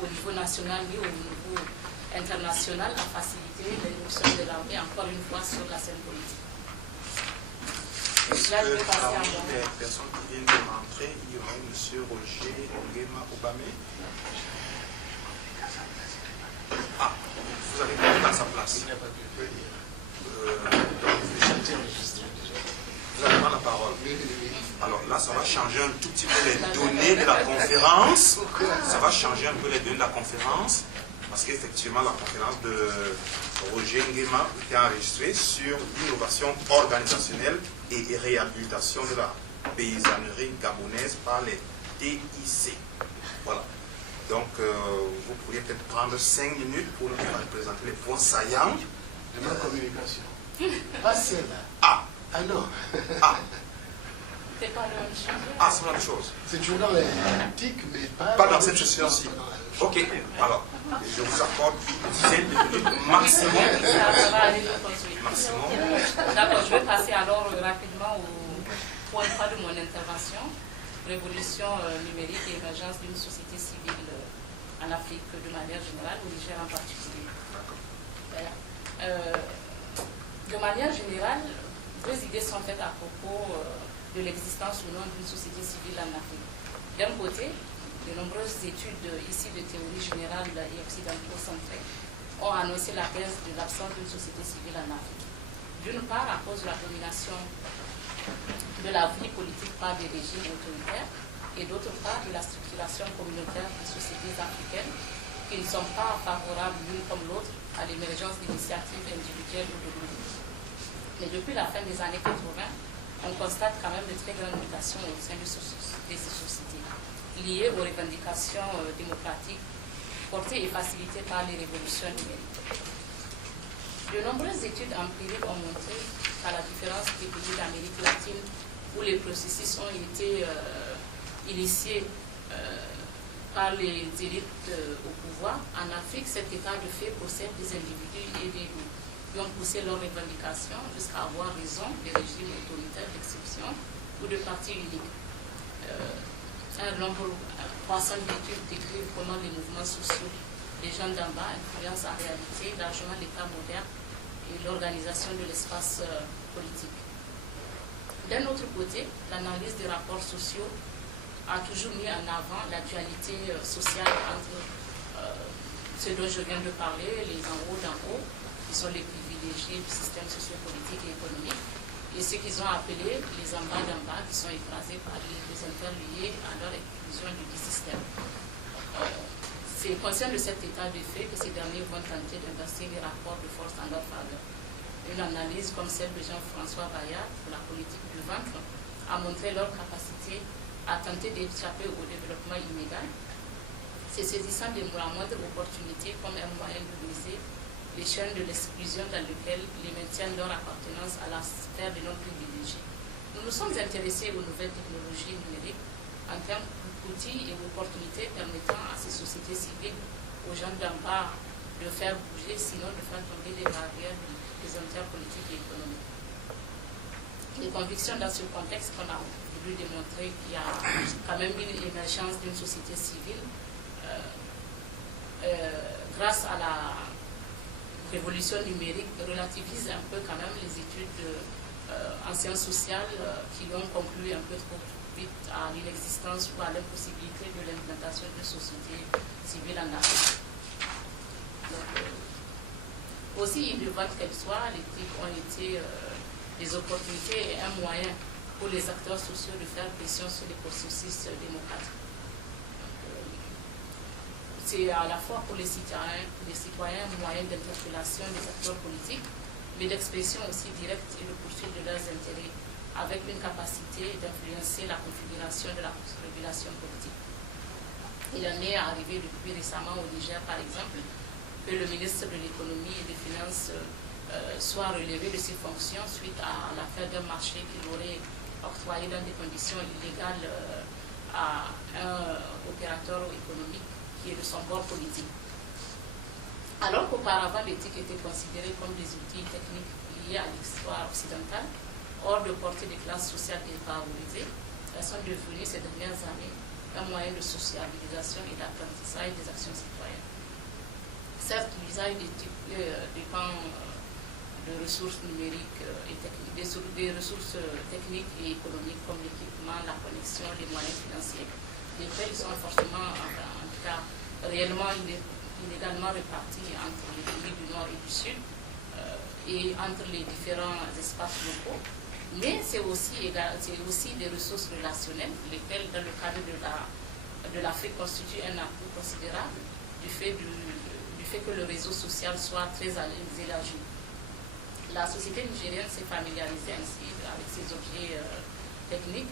au niveau national ni au niveau international, a facilité l'éruption de l'armée encore une fois sur la scène politique. Là, je vais passer à moi. Les personnes qui viennent de rentrer, il y aura M. Roger Nguema Obame. Ah, vous avez pas à sa place. Il n'a pas pu venir. Vous avez pas la parole. Alors là, ça va changer un tout petit peu les données de la conférence. Ça va changer un peu les données de la conférence. Parce qu'effectivement, la conférence de Roger Nguema était enregistrée sur l'innovation organisationnelle et réhabilitation de la paysannerie gabonaise par les TIC. Voilà. Donc, vous pourriez peut-être prendre 5 minutes pour nous présenter les points saillants. De ma communication. Ah, c'est là. Ah. Ah non. Ah. C'est pas la même chose. Ah, c'est la même chose. C'est toujours dans l'éthique, mais pas dans cette session-ci. Ok, alors, je vous accorde une dizaine de minutes maximum. Ça va aller de construire. Maximum. D'accord, je vais passer alors rapidement au point 3 de mon intervention. Révolution numérique et émergence d'une société civile en Afrique de manière générale, au Niger en particulier. Voilà. De manière générale, deux idées sont faites à propos de l'existence ou non d'une société civile en Afrique. D'un côté, de nombreuses études ici de théorie générale et occidentaux-centrées ont annoncé la thèse de l'absence d'une société civile en Afrique. D'une part, à cause de la domination de la vie politique par des régimes autoritaires, et d'autre part, de la structuration communautaire des sociétés africaines qui ne sont pas favorables l'une comme l'autre à l'émergence d'initiatives individuelles ou de groupes. Mais depuis la fin des années 80, on constate quand même de très grandes mutations au sein de ces sociétés, liées aux revendications démocratiques portées et facilitées par les révolutions numériques. De nombreuses études empiriques ont montré qu'à la différence des pays d'Amérique latine où les processus ont été initiés par les élites au pouvoir, en Afrique, cet état de fait possède des individus et des groupes qui ont poussé leurs revendications jusqu'à avoir raison des régimes autoritaires d'exception ou de partis uniques. Un nombre croissant d'études décrivent comment les mouvements sociaux des gens d'en bas influencent en réalité largement l'État moderne et l'organisation de l'espace politique. D'un autre côté, l'analyse des rapports sociaux a toujours mis en avant la dualité sociale entre ceux dont je viens de parler, les en haut d'en haut, qui sont les privilégiés du système sociopolitique et économique, et ceux qu'ils ont appelés les en bas d'en bas, qui sont écrasés par les interliés à leur exclusion du système. C'est conscient de cet état de fait que ces derniers vont tenter d'inverser les rapports de force en leur faveur. Une analyse comme celle de Jean-François Bayard pour la politique du ventre a montré leur capacité à tenter d'échapper au développement inégal, se saisissant de la moindre opportunité comme un moyen de briser les chaînes de l'exclusion dans lesquelles les maintiennent leur appartenance à la sphère de non privilégiés. Nous nous sommes intéressés aux nouvelles technologies numériques en termes d'outils et d'opportunités permettant à ces sociétés civiles, aux gens d'en bas, de faire bouger, sinon de faire tomber les barrières des acteurs politiques et économiques. Les convictions dans ce contexte qu'on a voulu démontrer qu'il y a quand même une émergence d'une société civile grâce à la révolution numérique relativise un peu quand même les études en sciences sociales qui ont conclu un peu trop vite à l'inexistence ou à l'impossibilité de l'implantation d'une société civile en Afrique. Aussi innovantes qu'elles soient, les TIC ont été des opportunités et un moyen pour les acteurs sociaux de faire pression sur les processus démocratiques. C'est à la fois pour les citoyens un moyen d'interpellation des acteurs politiques, mais d'expression aussi directe et de poursuite de leurs intérêts, avec une capacité d'influencer la configuration de la régulation politique. Il en est arrivé depuis récemment au Niger, par exemple, que le ministre de l'économie et des finances soit relevé de ses fonctions suite à l'affaire d'un marché qu'il aurait octroyé dans des conditions illégales à un opérateur économique qui est de son bord politique. Alors qu'auparavant, l'éthique était considérée comme des outils techniques liés à l'histoire occidentale, hors de portée des classes sociales défavorisées, elles sont devenues ces dernières années un moyen de socialisation et d'apprentissage des actions citoyennes. Certes, l'usage dépend de ressources numériques et techniques, des ressources techniques et économiques comme l'équipement, la connexion, les moyens financiers, lesquels sont forcément, en tout cas, réellement inégalement répartis entre les pays du Nord et du Sud et entre les différents espaces locaux. Mais c'est aussi des ressources relationnelles, lesquelles, dans le cadre de l'Afrique, constituent un atout considérable du fait que le réseau social soit très élargi. La société nigérienne s'est familiarisée ainsi avec ces objets techniques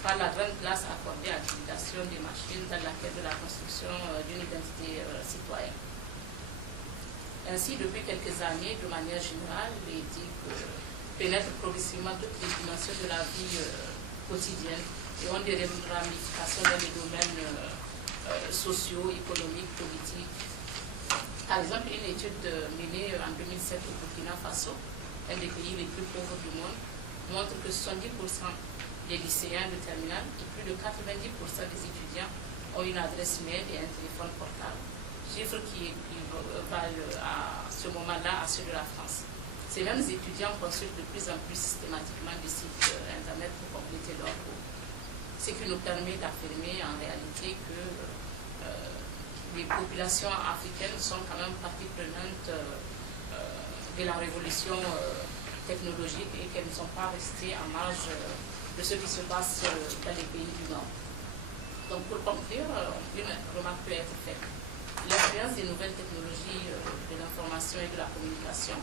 par la grande place accordée à l'utilisation des machines dans la quête de la construction d'une identité citoyenne. Ainsi, depuis quelques années, de manière générale, les TIC pénètrent progressivement toutes les dimensions de la vie quotidiennes et ont des ramifications dans les domaines sociaux, économiques, politiques. Par exemple, une étude menée en 2007 au Burkina Faso, un des pays les plus pauvres du monde, montre que 70% des lycéens de terminale et plus de 90% des étudiants ont une adresse mail et un téléphone portable. Chiffres qui valent à ce moment-là à ceux de la France. Ces mêmes étudiants consultent de plus en plus systématiquement des sites internet pour compléter leur cours. Ce qui nous permet d'affirmer en réalité que les populations africaines sont quand même partie prenante de la révolution technologique et qu'elles ne sont pas restées en marge de ce qui se passe dans les pays du Nord. Donc pour conclure, une remarque peut être faite. L'influence des nouvelles technologies de l'information et de la communication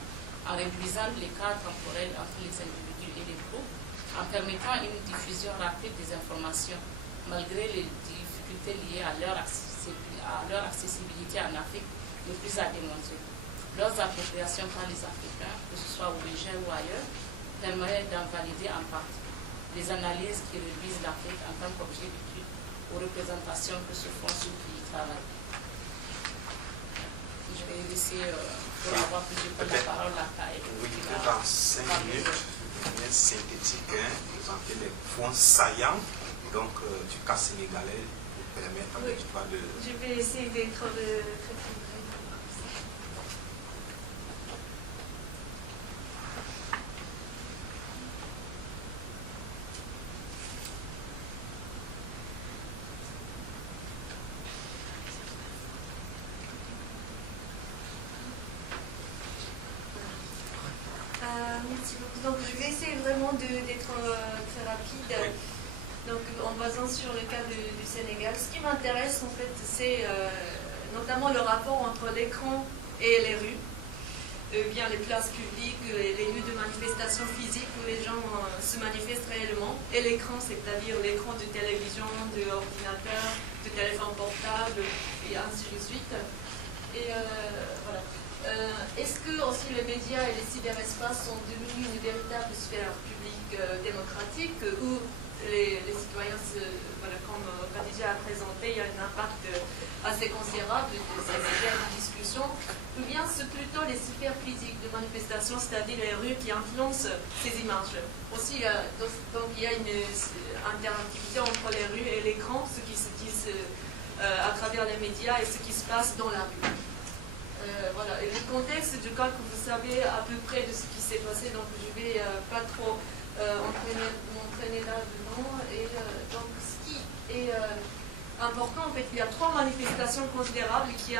en réduisant l'écart temporel entre les individus et les groupes, en permettant une diffusion rapide des informations malgré les difficultés liées à leur accessibilité en Afrique, n'est plus à démontrer. Leurs appropriations par les Africains, que ce soit au Niger ou ailleurs, permettent d'en valider en partie les analyses qui réduisent l'Afrique en tant qu'objet d'étude aux représentations que se font ceux qui y travaillent. Je vais laisser, pour avoir plus de temps, la parole à Kaï. Oui, peut-être en 5 minutes, bien synthétique, présenter les points saillants. Donc, du cas sénégalais pour permettre à l'histoire de... Je vais essayer d'être très précis. Merci beaucoup. Donc, je vais essayer vraiment d'être très rapide. Oui. Donc, en basant sur le cas du Sénégal, ce qui m'intéresse, en fait, c'est notamment le rapport entre l'écran et les rues, bien les places publiques, les lieux de manifestation physique où les gens se manifestent réellement, et l'écran, c'est-à-dire l'écran de télévision, d'ordinateur, de téléphone portable, et ainsi de suite. Et voilà. Est-ce que aussi les médias et les cyberespaces sont devenus une véritable sphère publique démocratique où les citoyens, voilà, comme Khadija a présenté, il y a un impact assez considérable de ces sphères de discussion, ou bien c'est plutôt les sphères physiques de manifestation, c'est-à-dire les rues qui influencent ces images. Aussi, donc il y a une interactivité entre les rues et l'écran, ce qui se dit à travers les médias et ce qui se passe dans la rue. Voilà. Et le contexte du cas que vous savez à peu près de ce qui s'est passé, donc je ne vais pas trop m'entraîner là-dedans. Et donc ce qui est important, en fait, il y a 3 manifestations considérables qui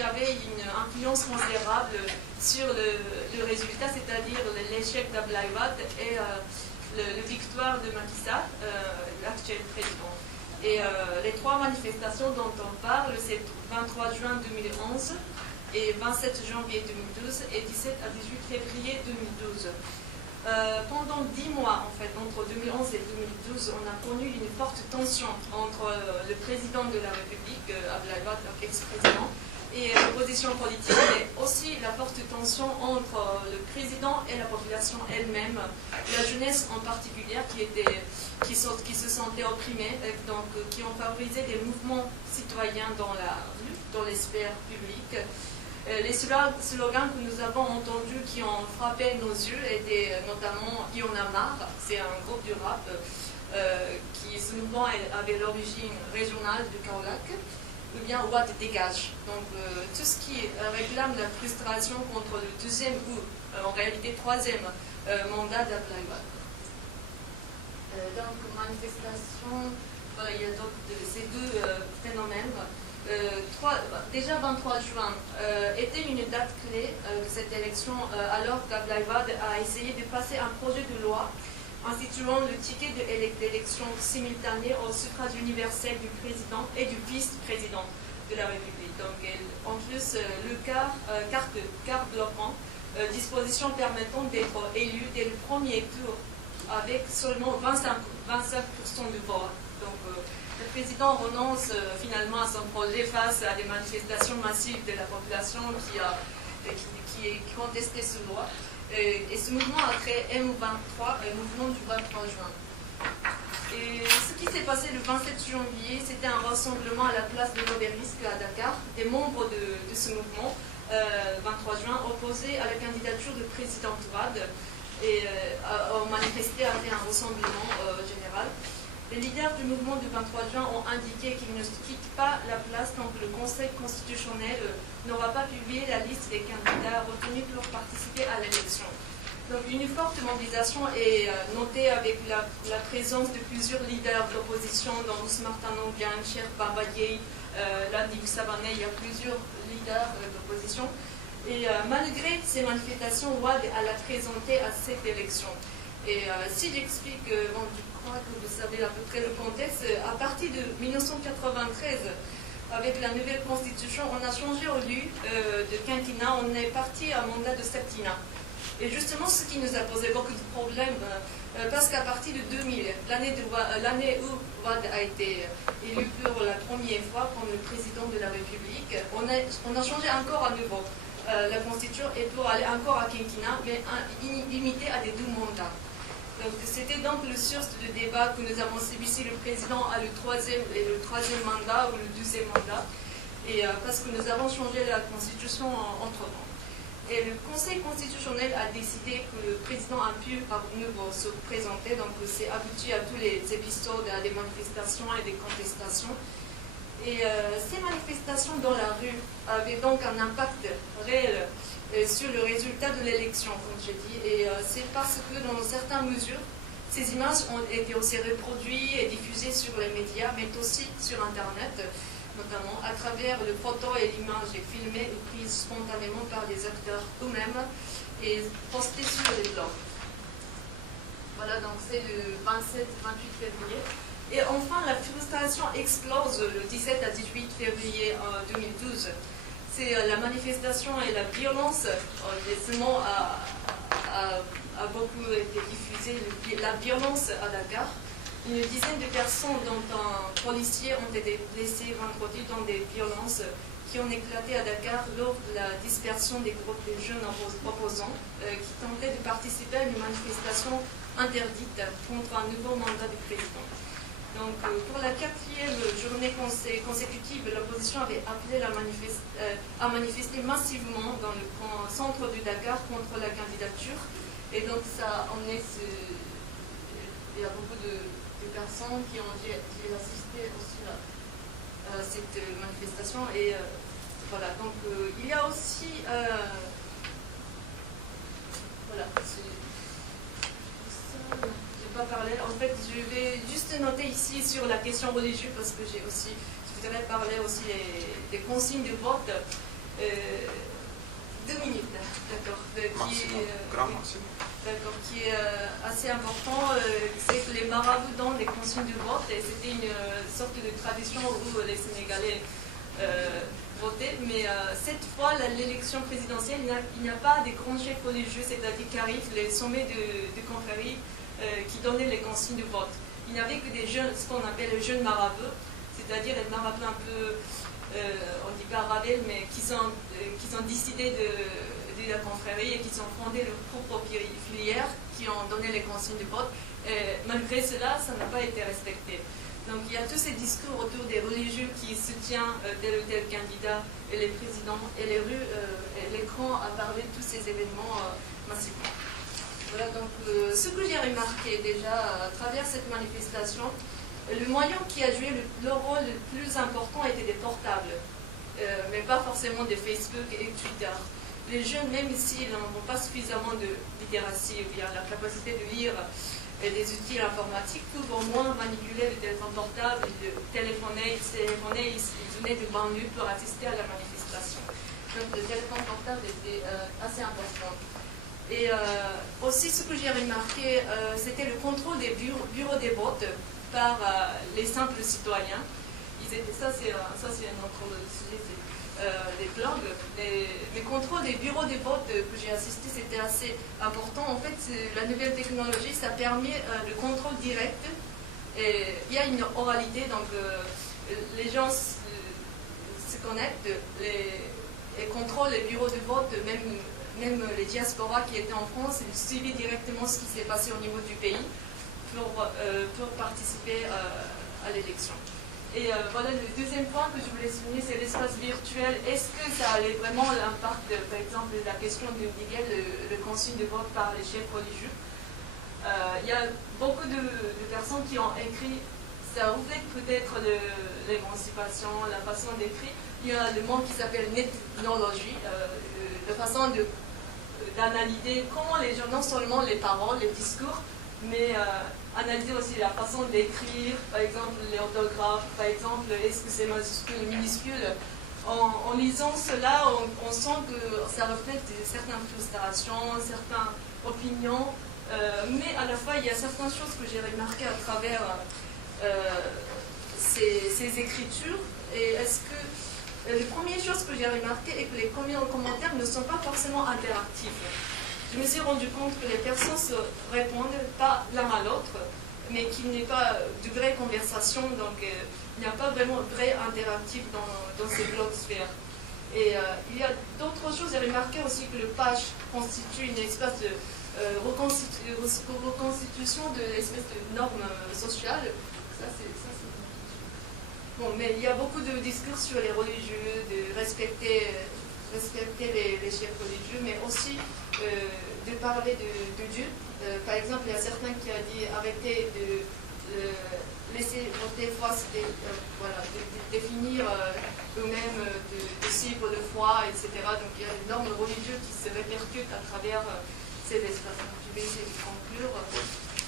avaient une influence considérable sur le résultat, c'est-à-dire l'échec d'Abdoulaye Wade et la victoire de Macky Sall, l'actuel président. Et les 3 manifestations dont on parle, c'est 23 juin 2011 et 27 janvier 2012 et 17 à 18 février 2012. Pendant 10 mois, en fait, entre 2011 et 2012, on a connu une forte tension entre le président de la République, Abdoulaye Wade, ex-président, et l'opposition politique, mais aussi la forte tension entre le président et la population elle-même, la jeunesse en particulier, qui se sentait opprimée, donc qui ont favorisé des mouvements citoyens dans la rue, dans les sphères publiques. Les slogans que nous avons entendus qui ont frappé nos yeux étaient notamment « Y en a marre », c'est un groupe du rap, ce mouvement avait l'origine régionale du Kaolack, ou bien « Wade dégage ». Donc tout ce qui réclame la frustration contre le 2e ou en réalité 3e mandat d'Abdoulaye Wade. Donc manifestation, voilà, il y a donc ces 2 phénomènes. Déjà 23 juin était une date clé de cette élection alors qu'Abdoulaye Wade a essayé de passer un projet de loi instituant le ticket d'élection simultané au suffrage universel du président et du vice-président de la République. Donc en plus le quart bloquant, disposition permettant d'être élu dès le premier tour avec seulement 25% de voix. Donc le président renonce finalement à son projet face à des manifestations massives de la population qui contestait ce loi. Et ce mouvement a créé M23, le mouvement du 23 juin. s'est passé le 27 janvier, c'était un rassemblement à la place de l'Obélisque à Dakar, des membres de ce mouvement, 23 juin, opposés à la candidature du président Tourade et ont manifesté, a fait un rassemblement général. Les leaders du mouvement du 23 juin ont indiqué qu'ils ne quittent pas la place tant que le Conseil constitutionnel n'aura pas publié la liste des candidats retenus pour participer à l'élection. Donc une forte mobilisation est notée avec la présence de plusieurs leaders de l'opposition, dont Ousmane Tanonguian, Cheikh Babadié, Landik Sabané, il y a plusieurs leaders d'opposition. Et malgré ces manifestations, Wade a présenté à cette élection. Et si j'explique, bon, je crois que vous savez à peu près le contexte, à partir de 1993, avec la nouvelle constitution, on a changé au lieu de quinquennat, on est parti à un mandat de septennat. Et justement, ce qui nous a posé beaucoup de problèmes, parce qu'à partir de 2000, l'année où Wade a été élu pour la première fois comme le président de la République, on a changé encore à nouveau la constitution et pour aller encore à quinquennat, mais limité à des 2 mandats. Donc c'était donc le source de débat que nous avons subi si le président a le troisième mandat ou le 12e mandat, et parce que nous avons changé la constitution entre-temps. Et le Conseil constitutionnel a décidé que le président a pu à nouveau se présenter, donc c'est abouti à tous les épisodes, à des manifestations et des contestations. Et ces manifestations dans la rue avaient donc un impact réel sur le résultat de l'élection, comme j'ai dit. Et c'est parce que dans certaines mesures, ces images ont été aussi reproduites et diffusées sur les médias, mais aussi sur Internet, notamment à travers le photo et l'image filmées ou prises spontanément par les acteurs eux-mêmes et postées sur les blogs. Voilà, donc c'est le 27-28 février. Et enfin, la frustration explose le 17 à 18 février 2012. C'est la manifestation et la violence. Ce mot a beaucoup été diffusé, la violence à Dakar. Une dizaine de personnes, dont un policier, ont été blessées vendredi dans des violences qui ont éclaté à Dakar lors de la dispersion des groupes de jeunes opposants qui tentaient de participer à une manifestation interdite contre un nouveau mandat du président. Donc, pour la 4e journée consécutive, l'opposition avait appelé à manifester massivement dans le centre du Dakar contre la candidature. Et donc, ça a emmené il y a beaucoup de personnes qui ont assisté aussi à cette manifestation. Et voilà, donc il y a aussi. Voilà, pas parler. En fait, je vais juste noter ici sur la question religieuse parce que je voudrais parler aussi des consignes de vote. 2 minutes, d'accord. Qui est assez important, c'est que les marabouts donnent les consignes de vote et c'était une sorte de tradition où les Sénégalais votaient. Mais cette fois, l'élection présidentielle, il n'y a pas de grands chefs religieux, c'est-à-dire qui arrivent les sommets de confrérie qui donnaient les consignes de vote. Il n'y avait que des jeunes, ce qu'on appelle les jeunes marabouts, c'est-à-dire les marabouts un peu, on ne dit pas ravels, mais qui sont décidés de la confrérie et qui ont fondé leur propre filière, qui ont donné les consignes de vote. Malgré cela, ça n'a pas été respecté. Donc il y a tous ces discours autour des religieux qui soutiennent tel ou tel candidat et les présidents et les rues, et l'écran a parlé de tous ces événements massivement. Voilà, donc ce que j'ai remarqué déjà à travers cette manifestation, le moyen qui a joué le rôle le plus important était des portables, mais pas forcément de Facebook et Twitter. Les jeunes, même s'ils n'ont pas suffisamment de littératie ou bien la capacité de lire des outils informatiques, peuvent au moins manipuler le téléphone portable, téléphoner, ils venaient de banlieue pour assister à la manifestation. Donc le téléphone portable était assez important. Et aussi ce que j'ai remarqué, c'était le contrôle des bureaux de vote par les simples citoyens. Ça c'est un autre sujet, des blogs. Les contrôles des bureaux de vote que j'ai assisté, c'était assez important. En fait, la nouvelle technologie, ça permet le contrôle direct. Et il y a une oralité, donc les gens se connectent et contrôlent les bureaux de vote, même les diasporas qui étaient en France, ils suivaient directement ce qui s'est passé au niveau du pays pour participer à l'élection. Et voilà, le deuxième point que je voulais souligner, c'est l'espace virtuel. Est-ce que ça allait vraiment l'impact, par exemple, la question de Miguel, le consigne de vote par les chefs religieux? Il y a beaucoup de personnes qui ont écrit, ça reflète peut-être l'émancipation, la façon d'écrire. Il y a le monde qui s'appelle l'ethnologie, la façon d'analyser comment les gens, non seulement les paroles, les discours, mais analyser aussi la façon d'écrire, par exemple les orthographes, par exemple est-ce que c'est majuscule ou minuscule. En lisant cela, on sent que ça reflète certaines frustrations, certaines opinions, mais à la fois il y a certaines choses que j'ai remarquées à travers ces écritures. Et est-ce que les premières choses que j'ai remarquées est que les commentaires ne sont pas forcément interactifs. Je me suis rendu compte que les personnes se répondent pas l'un à l'autre, mais qu'il n'y ait pas de vraie conversation, donc il n'y a pas vraiment de vrai interactif dans ces blogosphères. Et il y a d'autres choses, j'ai remarqué aussi que le page constitue une espèce de reconstitution de l'espèce de normes sociales. Bon, mais il y a beaucoup de discours sur les religieux, de respecter les chefs religieux, mais aussi de parler de Dieu. Par exemple, il y a certains qui ont dit arrêtez de laisser voter foi, voilà, de définir eux-mêmes, de suivre le foi, etc. Donc il y a une norme religieuse qui se répercute à travers ces espaces. Donc, je vais essayer de conclure.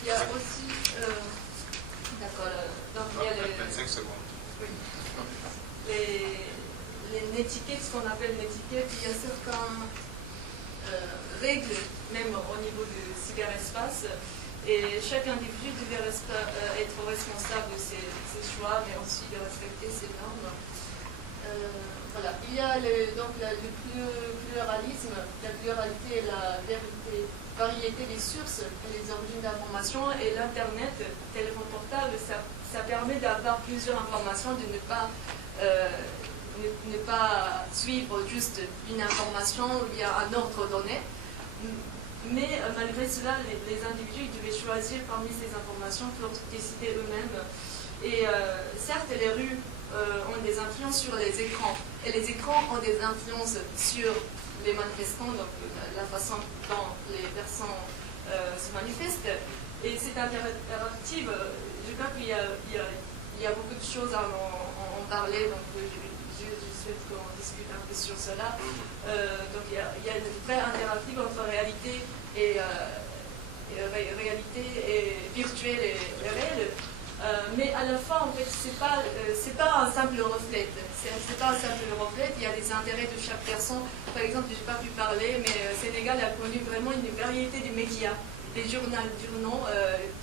Il y a aussi... D'accord, donc il y a 25 secondes. Oui. L'étiquette, ce qu'on appelle l'étiquette, il y a certaines règles, même au niveau du cyberespace, et chaque individu devait être responsable de ses choix, mais aussi de respecter ses normes. Voilà. Il y a donc le pluralisme, la pluralité et la variété des sources et les origines d'information, et l'Internet, téléphone portable, ça permet d'avoir plusieurs informations, de ne pas suivre juste une information ou bien un ordre donné. Mais malgré cela, les individus devaient choisir parmi ces informations pour décider eux-mêmes. Et certes, les rues ont des influences sur les écrans, et les écrans ont des influences sur les manifestants, donc la façon dont les personnes se manifestent. Et c'est interactif. Je crois qu'il y a beaucoup de choses à en parler, donc je souhaite qu'on discute un peu sur cela. Donc il y a une vraie interactive entre réalité et virtuelle et réelle. Mais à la fin, en fait, c'est pas un simple reflet. C'est pas un simple reflet. Il y a des intérêts de chaque personne. Par exemple, je n'ai pas pu parler, mais Sénégal a connu vraiment une variété de médias, des journaux.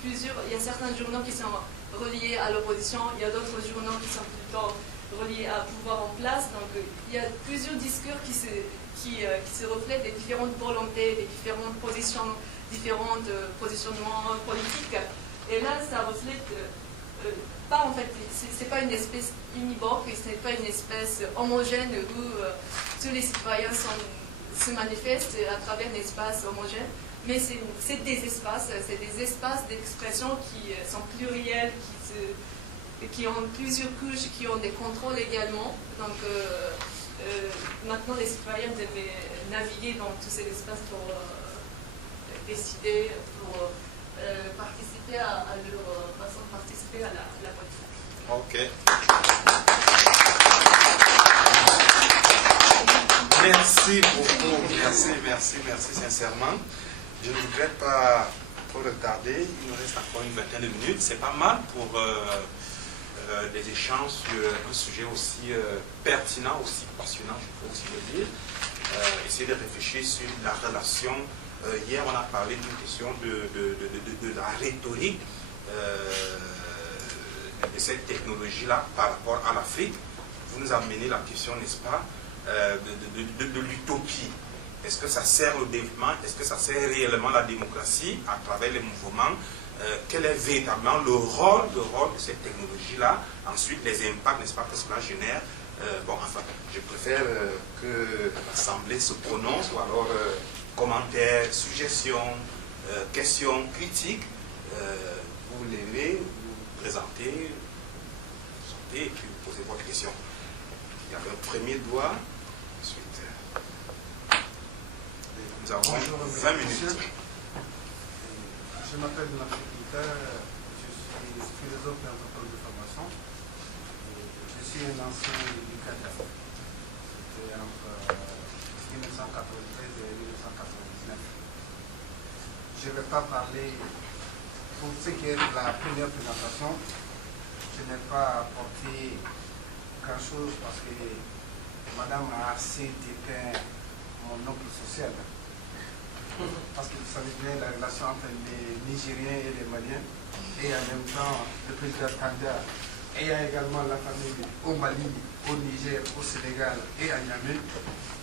Il y a certains journaux qui sont reliés à l'opposition. Il y a d'autres journaux qui sont plutôt reliés à pouvoir en place. Donc, il y a plusieurs discours qui se reflètent des différentes volontés, des différentes positions, différents positionnements politiques. Et là, ça reflète pas, en fait, c'est pas une espèce univoque, ce n'est pas une espèce homogène où tous les citoyens se manifestent à travers un espace homogène, mais c'est des espaces d'expression qui sont pluriels, qui ont plusieurs couches, qui ont des contrôles également. Donc maintenant, les citoyens devaient naviguer dans tous ces espaces pour décider, pour participer à leur façon de participer à la politique. Ok. Merci beaucoup. Merci sincèrement. Je ne voudrais pas trop retarder. Il nous reste encore une vingtaine de minutes. C'est pas mal pour des échanges sur un sujet aussi pertinent, aussi passionnant, je peux aussi le dire. Essayer de réfléchir sur la relation. Hier, on a parlé d'une question de la rhétorique de cette technologie-là par rapport à l'Afrique. Vous nous amenez la question, n'est-ce pas, de l'utopie. Est-ce que ça sert au développement? Est-ce que ça sert réellement la démocratie à travers les mouvements? Quel est véritablement le rôle de cette technologie-là? Ensuite, les impacts, n'est-ce pas, que cela génère. Bon, enfin, je préfère que l'Assemblée se prononce, ou alors commentaires, suggestions, questions, critiques. Vous levez, vous présentez, présenter et puis poser votre question. Il y a un premier doigt. Ensuite, nous avons 20 minutes. Je m'appelle Nafi Pinter, je suis philosophe et anthropologue de formation. Je suis un ancien du CADEF. C'était entre 1993 et 1999. Je ne vais pas parler, pour ce qui est de la première présentation, je n'ai pas apporté grand-chose parce que Madame a assez dépeint mon oncle social. Parce que vous savez bien la relation entre les Nigériens et les Maliens, et en même temps le président Tanda, ayant également la famille au Mali, au Niger, au Sénégal et à Niamey,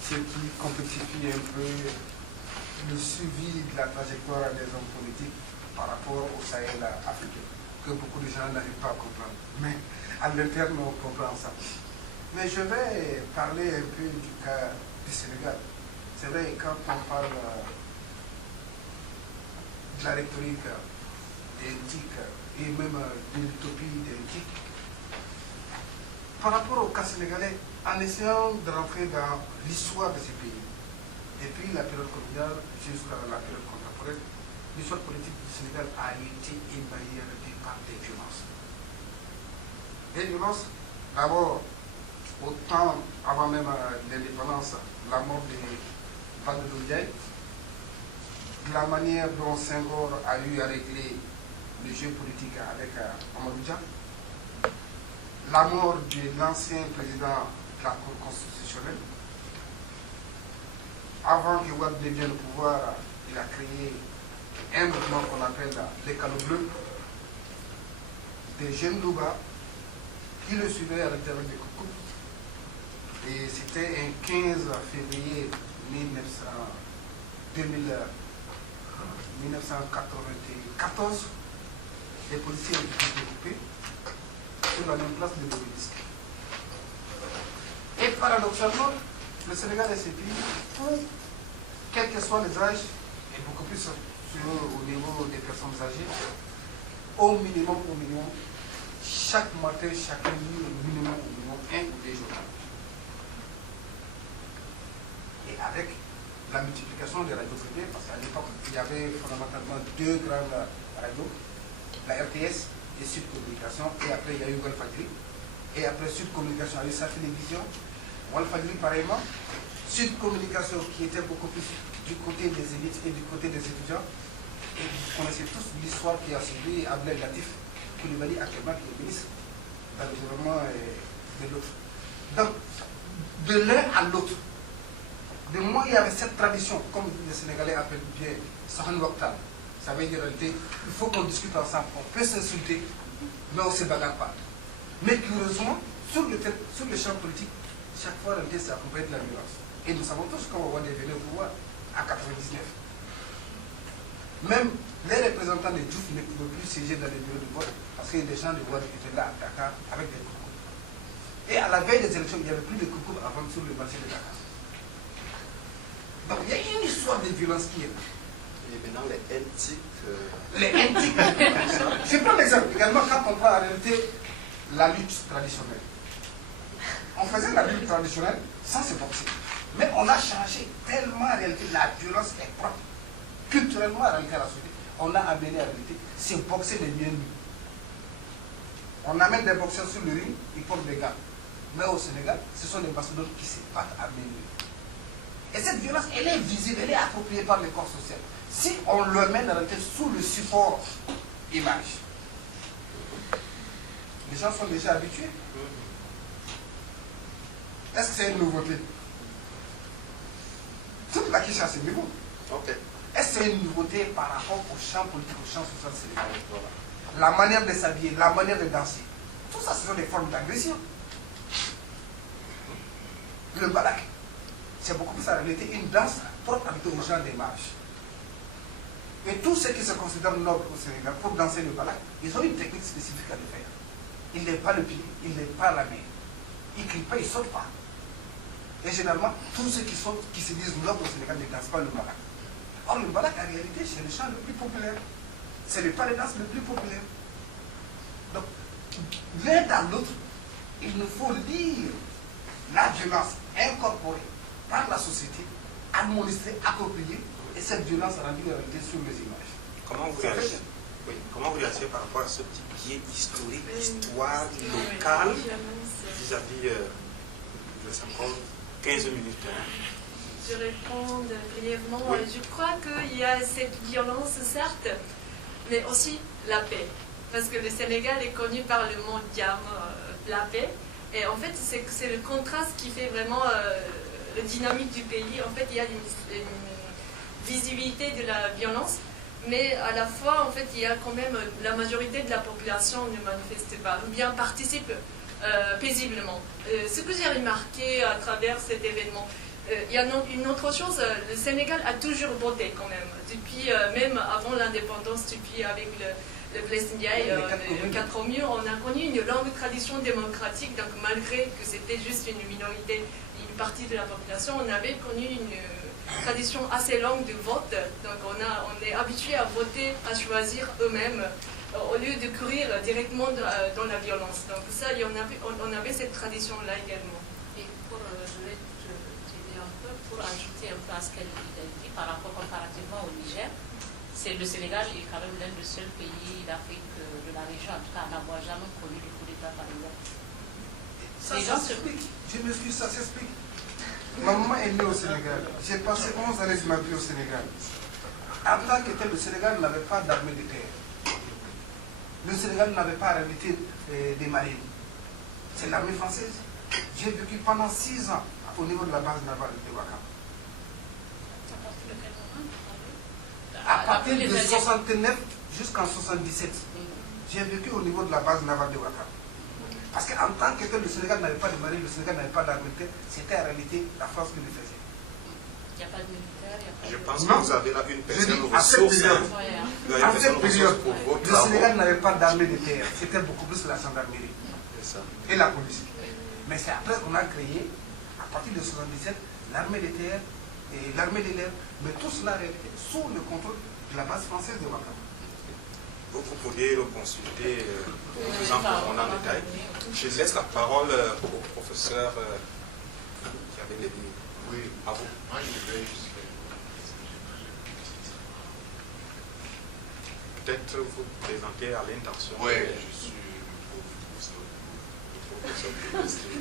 ce qui complexifie un peu le suivi de la trajectoire des hommes politiques par rapport au Sahel africain, que beaucoup de gens n'arrivent pas à comprendre. Mais à l'interne, on comprend ça. Mais je vais parler un peu du cas du Sénégal. C'est vrai, quand on parle de la rhétorique d'éthique et même de l'utopie d'éthique, par rapport au cas sénégalais, en essayant de rentrer dans l'histoire de ces pays, depuis la période coloniale jusqu'à la période contemporaine, l'histoire politique du Sénégal a été émaillée par des violences. Des violences, d'abord, au temps, avant même l'indépendance, la mort de Badou Ndiaye, de la manière dont Senghor a eu à régler le jeu politique avec Amadou Dia, la mort de l'ancien président de la Cour constitutionnelle. Avant que Wade devienne au pouvoir, il a créé un mouvement qu'on appelle les Calots Bleus, des jeunes Louba qui le suivaient à l'intérieur des Coucou. Et c'était un 15 février 1994, les policiers ont été découpés sur la même place de l'obélisque. Et paradoxalement, le Sénégal et ses pays, quels que soient les âges, et beaucoup plus au niveau des personnes âgées, au minimum, chaque matin, chaque nuit, au minimum, un ou deux jours. Et avec la multiplication des radios privées, parce qu'à l'époque, il y avait fondamentalement deux grandes radios, la RTS et Sud Communication, et après il y a eu Walfadjri, et après Sud Communication a eu sa télévision, Walfadjri pareillement, Sud Communication qui était beaucoup plus du côté des élites et du côté des étudiants, et vous connaissez tous l'histoire qui a suivi Abdel Latif Coulibaly, actuellement qui est ministre dans le gouvernement de l'autre. Donc, de l'un à l'autre, de moi, il y avait cette tradition, comme les Sénégalais appellent bien Sahan Waktal. Ça veut dire en réalité, il faut qu'on discute ensemble. On peut s'insulter, mais on ne se bagarre pas. Mais curieusement, sur le champ politique, chaque fois, en réalité, c'est accompagné de la violence. Et nous savons tous comment Wade est venu au pouvoir en 1999. Même les représentants des Diouf ne pouvaient plus siéger dans les bureaux de vote parce que les gens de Wade étaient là à Dakar avec des coucous. Et à la veille des élections, il n'y avait plus de coucous à vendre sur le marché de Dakar. Donc il y a une histoire de violence qui est là. Et maintenant les NTIC. Les NTIC. Je prends l'exemple également quand on prend en réalité la lutte traditionnelle. On faisait la lutte traditionnelle sans se boxer. Mais on a changé tellement en réalité la violence est propre. Culturellement en réalité à la société, on a amené en réalité se boxer les miens nus. On amène des boxeurs sur le ring, ils portent des gants. Mais au Sénégal, ce sont des bastoneurs qui se battent à main nue. Et cette violence, elle est visible, elle est appropriée par les corps sociaux. Si on le met en réalité sous le support image, les gens sont déjà habitués. Est-ce que c'est une nouveauté? Toute la question à ce niveau. Ok. Est-ce que c'est une nouveauté par rapport au champ politique, au champ social sénégalais? La manière de s'habiller, la manière de danser. Tout ça, ce sont des formes d'agression. Le balak, c'est beaucoup plus en réalité une danse propre aux gens des marches. Et tous ceux qui se considèrent nobles au Sénégal, pour danser le balak, ils ont une technique spécifique à le faire. Ils ne lèvent pas le pied, ils ne lèvent pas la main. Ils ne crient pas, ils ne sautent pas. Et généralement, tous ceux qui se disent nobles au Sénégal ne dansent pas le balak. Or, le balak, en réalité, c'est le chant le plus populaire. C'est le pas de danse le plus populaire. Donc, l'un dans l'autre, il nous faut lire la violence incorporée par la société, administrée, appropriée, et cette violence rendue réalité sur les images. Comment vous réagissez par rapport à ce petit biais historique, histoire locale, vis-à-vis de 15 minutes? Je réponds brièvement. Oui. Je crois qu'il y a cette violence, certes, mais aussi la paix. Parce que le Sénégal est connu par le mot diam, la paix. Et en fait, c'est le contraste qui fait vraiment la dynamique du pays. En fait, il y a une visibilité de la violence, mais à la fois, en fait, il y a quand même la majorité de la population ne manifeste pas, ou bien participe paisiblement. Ce que j'ai remarqué à travers cet événement, il y a une autre chose, le Sénégal a toujours voté quand même, depuis même avant l'indépendance, depuis avec le Blaise Ndiaye, le 4 murs, on a connu une longue tradition démocratique, donc malgré que c'était juste une minorité, une partie de la population, on avait connu une tradition assez longue de vote, donc on est habitué à voter, à choisir eux-mêmes, au lieu de courir directement dans la violence. Donc ça, on avait cette tradition-là également. Et je vais t'aider un peu pour ajouter un peu à ce qu'elle a dit par rapport comparativement au Niger. Le Sénégal est quand même l'un des seuls pays d'Afrique, de la région, en tout cas, à n'avoir jamais connu de coup d'État par exemple. Ça s'explique. Je m'excuse, ça s'explique. Ma maman est née au Sénégal. J'ai passé 11 années de ma vie au Sénégal. En tant que tel, le Sénégal n'avait pas d'armée de terre. Le Sénégal n'avait pas en réalité des marines. C'est l'armée française. J'ai vécu pendant 6 ans au niveau de la base navale de Ouakam. À partir de 69 jusqu'en 77, j'ai vécu au niveau de la base navale de Ouakam. Parce qu'en tant que tel, le Sénégal n'avait pas de marine, le Sénégal n'avait pas d'armée de terre. C'était en réalité la France qui le faisait. Il n'y a pas de militaire, il n'y a pas de... Je pense que vous avez là une personne ressource. À cette période, le Sénégal n'avait pas d'armée de terre. C'était beaucoup plus la gendarmerie et la police. Mais c'est après qu'on a créé, à partir de 77, l'armée de terre et l'armée de l'air. Mais tout cela était sous le contrôle de la base française de Ouakam. Vous pourriez le consulter plus en détail. Je laisse la parole au professeur qui avait des lignes. Oui, à vous. Moi, je vais juste Peut-être vous présenter à l'intention. Oui, je suis le professeur de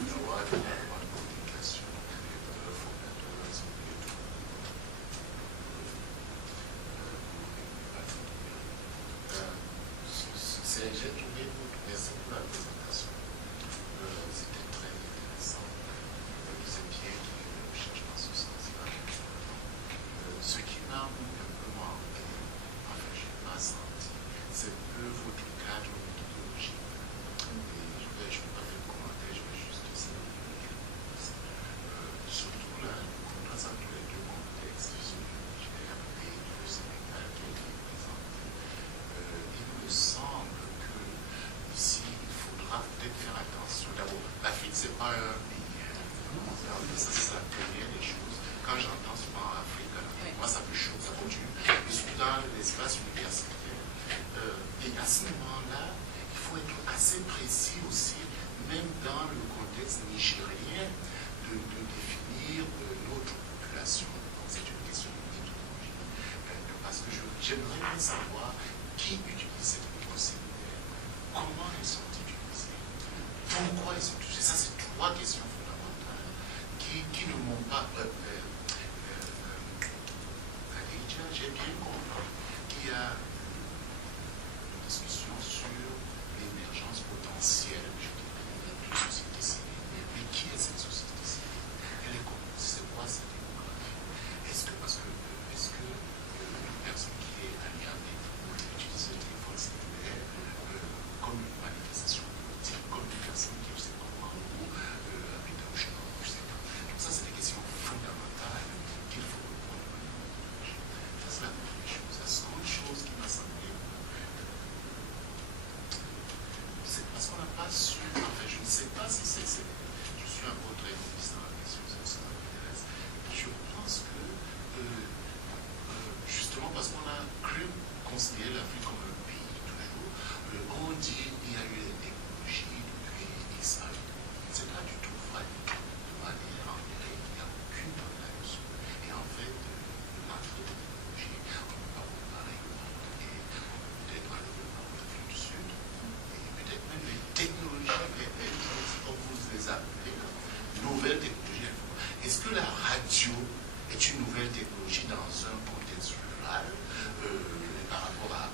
Dawa de la communication et de formateur j'ai trouvé merci pour la présentation. C'était très intéressant. C'est bien qu'il cherche dans ce sens-là. Ce qui m'a un peu manqué, enfin, je n'ai pas senti, c'est peu votre cadre méthodologique. Et je ne peux pas faire de commentaire, je vais juste saluer. Surtout là, le contraste entre les deux contextes, celui du Niger et du Sénégal qui a été présenté. Il me semble que ici, il faudra peut-être faire attention. D'abord, l'Afrique, ce n'est pas un pays. Ça, c'est la première des choses. Quand j'entends souvent Afrique, moi, ça me choque, ça continue. Je suis dans l'espace universitaire. Et à ce moment-là, il faut être assez précis aussi, même dans le contexte nigérien, de définir notre population. Donc, c'est une question de méthodologie. Parce que j'aimerais bien savoir qui utilise cette procédure, comment elles sont utilisées, pourquoi elles sont utilisées. Ça, c'est 3 questions fondamentales qui ne m'ont pas... j'ai bien compris qu'il y a une discussion sur l'émergence potentielle d'une société civile. Mais qui est cette société civile? Elle est composée, c'est quoi sa démographie? Est-ce que une personne qui est alliée avec vous utilise les forces nucléaires comme une manifestation politique, comme une personne qui, je ne sais pas moi, en gros, habite au Chine, je ne sais pas. Donc ça, c'est des questions fondamentales qu'il faut répondre. C'est la première chose. La seconde chose qui m'a semblé, c'est parce qu'on n'a pas su, enfin je ne sais pas si c'est, je suis un peu très novice dans la question, ça m'intéresse. Je pense que, justement parce qu'on a cru considérer l'Afrique comme un pays toujours, on dit qu'il y a eu des technologies depuis X années. une nouvelle technologie dans un contexte rural par rapport à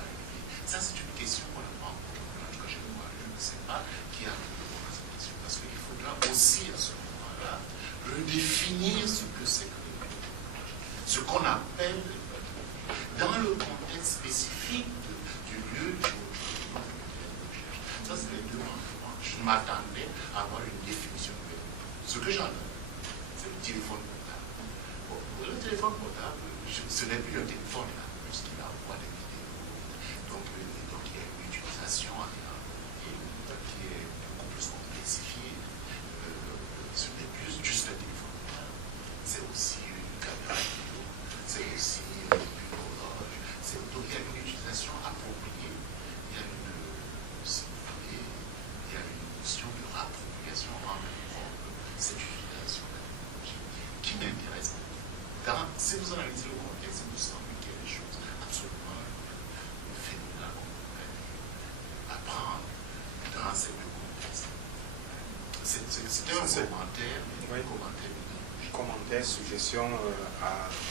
l'univers. Ça, c'est une question qu'on n'a pas encore. En tout cas, je ne sais pas qui a répondu à cette question. Parce qu'il faudra aussi, à ce moment-là, redéfinir ce que c'est que les nouvelles technologies. Ce qu'on appelle les nouvelles technologies. Dans le contexte spécifique du lieu de recherche. Ça, c'est les deux points. Je m'attendais à avoir une définition nouvelle. Ce que j'en ai, c'est le téléphone portable. Bon, le téléphone portable, ce n'est plus un téléphone là, puisqu'il envoie des vidéos. Donc, il y a une utilisation qui est beaucoup plus complexifiée. Ce n'est plus juste un téléphone portable. C'est aussi une caméra vidéo, c'est aussi une horloge. Donc, il y a une utilisation appropriée. Il y a une notion de rappropriation entre cette utilisation qui m'intéresse beaucoup. Si vous analysez le contexte, il me semble qu'il y a des choses absolument phénoménales qu'on pourrait apprendre dans ces deux contextes. C'était un commentaire, Commentaire, suggestion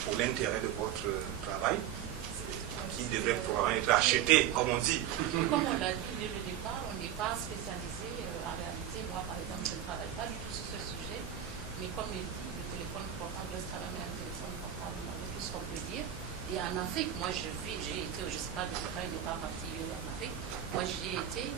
pour l'intérêt de votre travail, qui devrait probablement être acheté, comme on dit. Comme on l'a dit dès le départ, on n'est pas spécialisé en réalité. Moi, par exemple, je ne travaille pas du tout sur ce sujet, mais comme il dit, le téléphone portable reste quand même un téléphone portable, malgré tout ce qu'on peut dire. Et en Afrique, moi j'ai été, je ne sais pas, de ce il n'est pas parti en Afrique, moi j'y ai été, il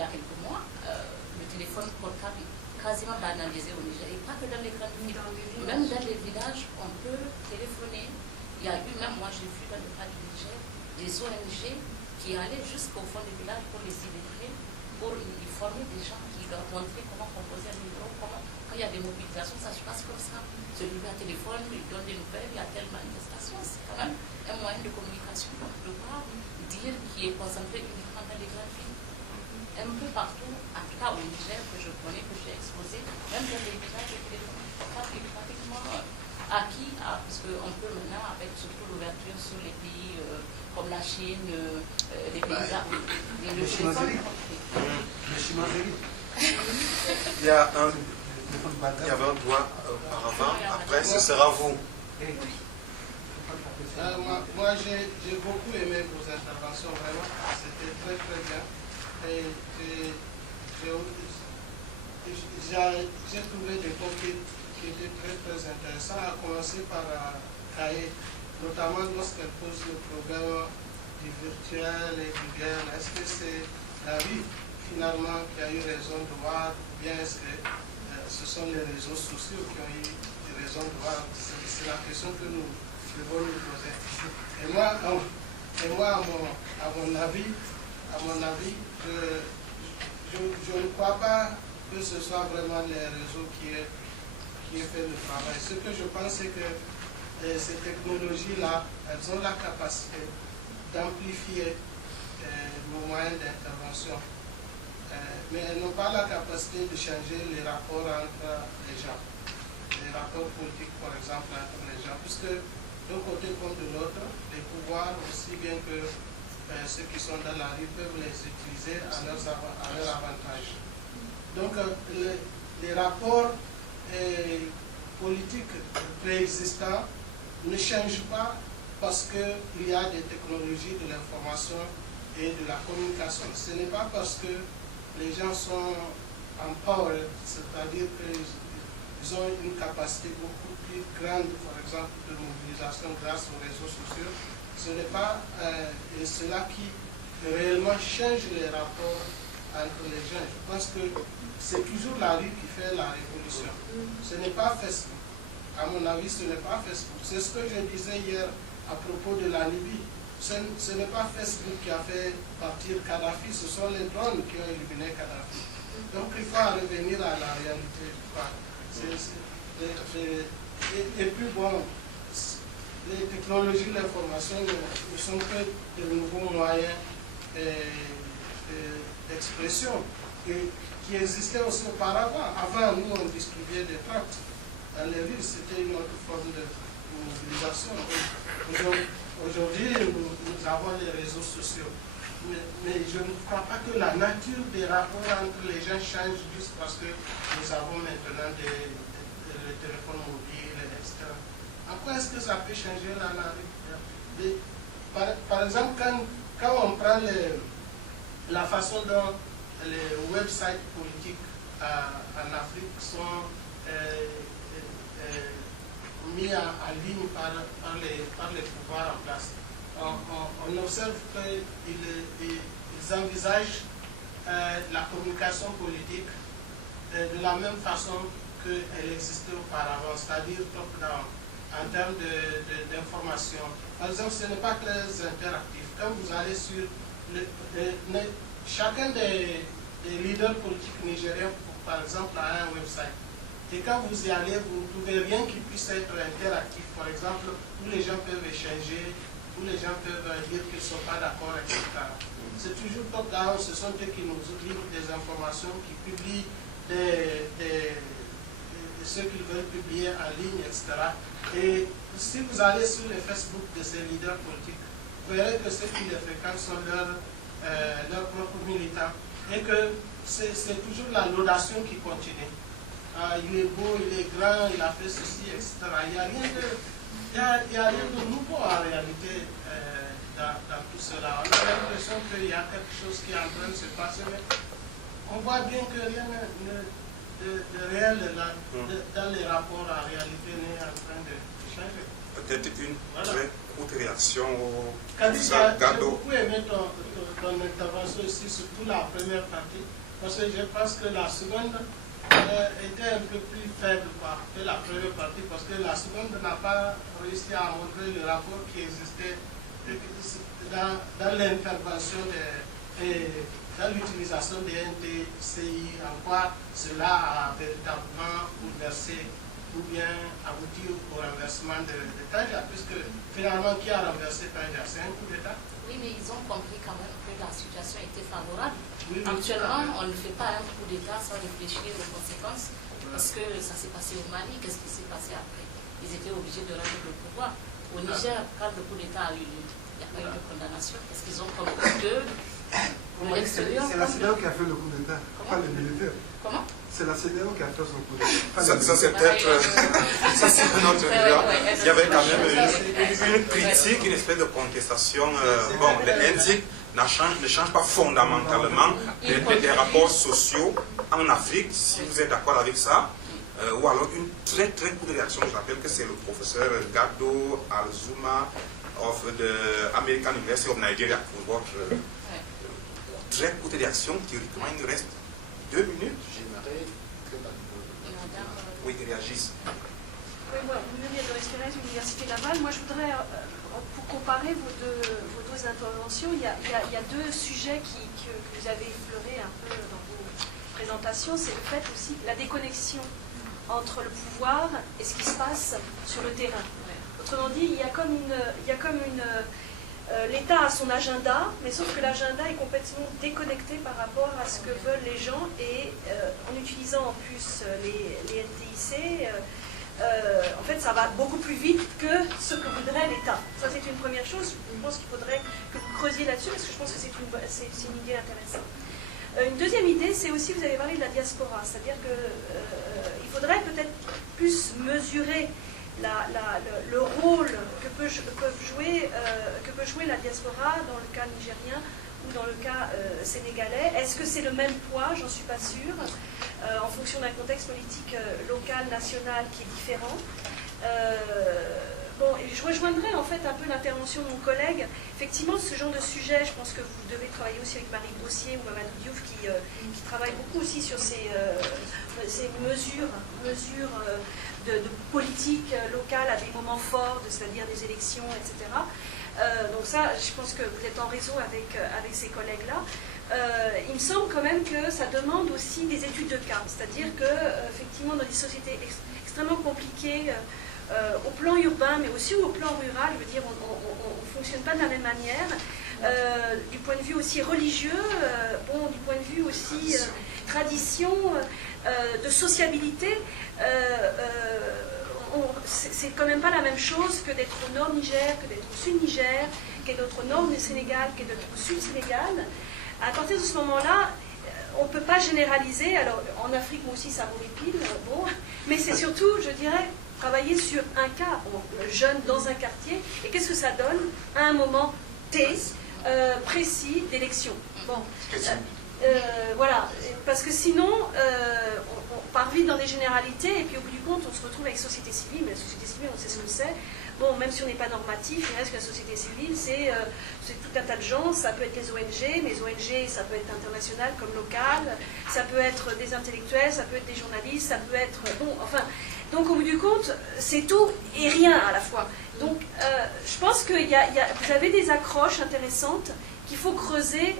y a quelques mois, le téléphone portable est quasiment banalisé au Niger, et pas que dans les grandes villes, même dans les villages, on peut téléphoner. Il y a eu, même moi j'ai vu dans le cas du Niger, des ONG qui allaient jusqu'au fond des villages pour les illustrer, pour y former des gens qui leur montraient comment composer un numéro, quand il y a des mobilisations, ça se passe comme ça. Celui-là a téléphone, il donne des nouvelles, il y a telle manifestation, c'est quand même un moyen de communication. On ne peut pas dire qu'il est concentré uniquement dans les grandes villes. Un peu partout, en tout cas au Niger, que je connais, que j'ai exposé, même dans les villages, le téléphone portable est pratiquement acquis, parce qu'on peut maintenant, avec surtout l'ouverture sur les pays comme la Chine, les pays arabes, le téléphone. Il y avait un doigt auparavant, après ce sera vous. Moi, j'ai beaucoup aimé vos interventions, vraiment. C'était très, très bien. Et j'ai trouvé des points qui étaient très, très intéressants, à commencer par Kaye, notamment lorsqu'elle pose le problème du virtuel et du réel. Est-ce que c'est la vie, finalement, qui a eu raison de voir, ou bien est-ce que ce sont les réseaux sociaux qui ont eu raison de voir? C'est la question que nous devons nous poser. Et moi, à mon avis, je ne crois pas que ce soit vraiment les réseaux qui aient fait le travail. Ce que je pense, c'est que ces technologies-là, elles ont la capacité d'amplifier nos moyens d'intervention. Mais elles n'ont pas la capacité de changer les rapports entre les gens. Les rapports politiques, par exemple, entre les gens. Puisque d'un côté comme de l'autre, les pouvoirs, aussi bien que ceux qui sont dans la rue, peuvent les utiliser à leur avantage. Donc, les rapports politiques préexistants ne changent pas parce qu'il y a des technologies de l'information et de la communication. Ce n'est pas parce que les gens sont empowered, c'est-à-dire qu'ils ont une capacité beaucoup plus grande, par exemple, de mobilisation grâce aux réseaux sociaux. Ce n'est pas cela qui réellement change les rapports entre les gens. Je pense que c'est toujours la rue qui fait la révolution. Ce n'est pas Facebook. À mon avis, ce n'est pas Facebook. C'est ce que je disais hier à propos de la Libye. Ce n'est pas Facebook qui a fait partir Kadhafi, ce sont les drones qui ont éliminé Kadhafi. Donc il faut en revenir à la réalité. Et puis bon, les technologies de l'information ne sont que de nouveaux moyens d'expression qui existaient aussi auparavant. Avant, nous, on distribuait des tracts dans les villes, c'était une autre forme de mobilisation. Aujourd'hui, nous avons les réseaux sociaux. Mais je ne crois pas que la nature des rapports entre les gens change juste parce que nous avons maintenant le téléphone mobile, etc. Après, est-ce que ça peut changer la réalité? Par exemple, quand on prend la façon dont les websites politiques en Afrique sont mis en ligne par les pouvoirs en place, on observe qu'ils envisagent la communication politique de la même façon qu'elle existait auparavant, c'est-à-dire top-down, en termes d'information. Par exemple, ce n'est pas très interactif. Quand vous allez sur chacun des leaders politiques nigériens, par exemple, a un website. Et quand vous y allez, vous ne trouvez rien qui puisse être interactif. Par exemple, où les gens peuvent échanger, où les gens peuvent dire qu'ils ne sont pas d'accord, etc. C'est toujours top-down, ce sont eux qui nous livrent des informations, qui publient ceux qu'ils veulent publier en ligne, etc. Et si vous allez sur les Facebook de ces leaders politiques, vous verrez que ceux qui les fréquentent sont leurs propres militants. Et que c'est toujours la laudation qui continue. Il est beau, il est grand, il a fait ceci, etc. Il n'y a rien de nouveau en réalité dans tout cela. On a l'impression qu'il y a quelque chose qui est en train de se passer, mais on voit bien que rien de réel dans les rapports en réalité n'est en train de changer. Peut-être une très courte réaction au professeur Gado. J'ai beaucoup aimé ton intervention ici, surtout la première partie, parce que je pense que la seconde était un peu plus faible que la première partie, parce que la seconde n'a pas réussi à montrer le rapport qui existait dans l'intervention et dans l'utilisation des NTCI, en quoi cela a véritablement bouleversé ou bien abouti au renversement de Tanja, puisque finalement qui a renversé Tanja? C'est un coup d'État. Oui, mais ils ont compris quand même que la situation était favorable. Oui, actuellement, on ne fait pas un coup d'État sans réfléchir aux conséquences, parce que ça s'est passé au Mali, qu'est-ce qui s'est passé après? Ils étaient obligés de rendre le pouvoir. Au Niger, quand le coup d'État a eu lieu, il n'y a pas eu de condamnation. Est-ce qu'ils ont compris que l'extérieur... C'est la CEDEAO qui a fait le coup d'État, pas les militaires. Comment? C'est la CEDEAO qui a fait son coup d'État. Ça c'est peut-être ça c'est notre débat. Il y avait quand même une critique, une espèce de contestation. Bon, les NTIC ne changent pas fondamentalement les rapports sociaux en Afrique, si vous êtes d'accord avec ça. Ou alors une très très courte réaction. Je rappelle que c'est le professeur Gado Alzuma of the American University of Nigeria pour votre très courte réaction. Théoriquement, il nous reste 2 minutes. J'aimerais que Oui, ils réagissent. Oui, moi, vous venez de l'expérience de l'Université Laval. Moi, je voudrais, pour comparer vos deux interventions, il y a 2 sujets que vous avez effleurés un peu dans vos présentations. C'est le fait aussi de la déconnexion entre le pouvoir et ce qui se passe sur le terrain. Autrement dit, il y a comme l'État a son agenda, mais sauf que l'agenda est complètement déconnecté par rapport à ce que veulent les gens et en utilisant en plus les NTIC, en fait ça va beaucoup plus vite que ce que voudrait l'État. Ça c'est une première chose, je pense qu'il faudrait que vous creusiez là-dessus parce que je pense que c'est une idée intéressante. Une deuxième idée, c'est aussi, vous avez parlé de la diaspora, c'est-à-dire qu'il faudrait peut-être plus mesurer le rôle que peut jouer la diaspora dans le cas nigérien ou dans le cas sénégalais. Est-ce que c'est le même poids? J'en suis pas sûre, en fonction d'un contexte politique local, national qui est différent. Bon, et je rejoindrai en fait un peu l'intervention de mon collègue. Effectivement, ce genre de sujet, je pense que vous devez travailler aussi avec Marie Brossier ou Mamadou Diouf qui travaille beaucoup aussi sur ces mesures de politique locale à des moments forts, c'est-à-dire des élections, etc. Donc ça, je pense que vous êtes en réseau avec ces collègues-là. Il me semble quand même que ça demande aussi des études de cas, c'est-à-dire que effectivement dans des sociétés extrêmement compliquées, au plan urbain, mais aussi au plan rural, je veux dire, on ne fonctionne pas de la même manière. Du point de vue aussi religieux, du point de vue aussi tradition, de sociabilité, c'est quand même pas la même chose que d'être au nord Niger, que d'être au sud Niger, qu'être au nord du Sénégal, que d'être au sud Sénégal. À partir de ce moment-là, on ne peut pas généraliser. Alors, en Afrique, moi aussi, ça m'horripile, bon, mais c'est surtout, je dirais, travailler sur un cas, jeune dans un quartier, et qu'est-ce que ça donne à un moment T précis d'élection. Bon, voilà, parce que sinon, on part vite dans des généralités, et puis au bout du compte, on se retrouve avec société civile, mais la société civile, on sait ce que c'est. Bon, même si on n'est pas normatif, il reste que la société civile, c'est tout un tas de gens. Ça peut être les ONG, mais les ONG, ça peut être international comme local, ça peut être des intellectuels, ça peut être des journalistes, ça peut être... Bon, enfin... Donc, au bout du compte, c'est tout et rien à la fois. Donc, je pense que vous avez des accroches intéressantes qu'il faut creuser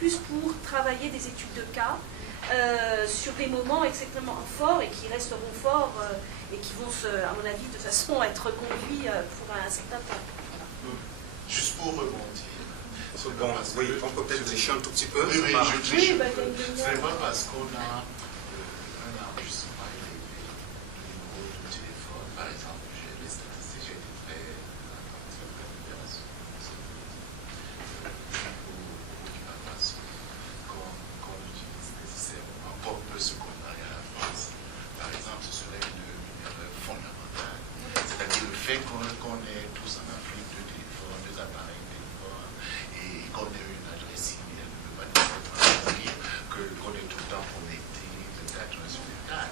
plus pour travailler des études de cas sur des moments extrêmement forts et qui resteront forts et qui vont, à mon avis, de toute façon, être conduits pour un certain temps. Juste pour rebondir. Bon, oui, on peut peut-être lécher un tout petit peu. Oui, je Oui, bah, c'est pas parce qu'on a un enregistrement élevé du niveau du téléphone. Par exemple, j'ai les statistiques, j'ai été très attentif à l'opération. Au Burkina Faso, qu'on utilise nécessairement, encore peu se comparer à la France. Par exemple, ce serait une erreur fondamentale. C'est-à-dire le fait qu'on ait tous en Afrique deux téléphones, deux appareils téléphones, et qu'on ait une adresse email ne veut pas nécessairement dire qu'on est tout le temps connecté de 4 sur 4.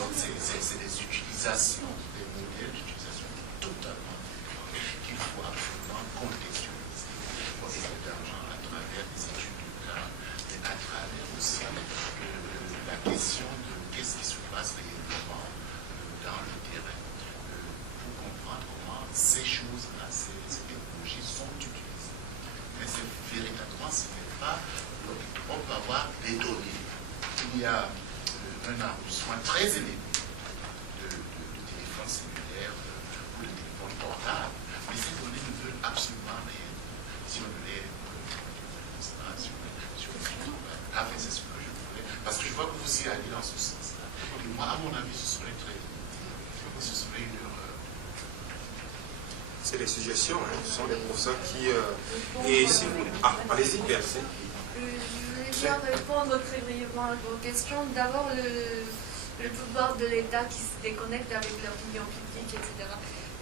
Donc c'est des utilisations, des modèles d'utilisation totalement différents qu'il faut absolument contextualiser pour cet argent à travers des études de cas, mais à travers aussi la question de qu'est-ce qui se passe réellement dans le terrain pour comprendre comment ces choses-là, ces technologies sont utilisées. Mais c'est véritablement, ce n'est pas... On peut avoir des données. Il y a un enregistrement très élevé de téléphones cellulaires ou de téléphones portables, mais ces données ne veulent absolument rien si on ne les sur enfin, c'est ce que je voulais, parce que je vois que vous y allez dans ce sens-là. Et moi, à mon avis, ce serait très limité. Ce serait une erreur. C'est des suggestions, hein. Ce sont des professeurs qui... Et si vous... Ah, allez-y, Bercé. Je voulais bien répondre très brièvement à vos questions. D'abord, le pouvoir de l'État qui se déconnecte avec l'opinion publique, etc.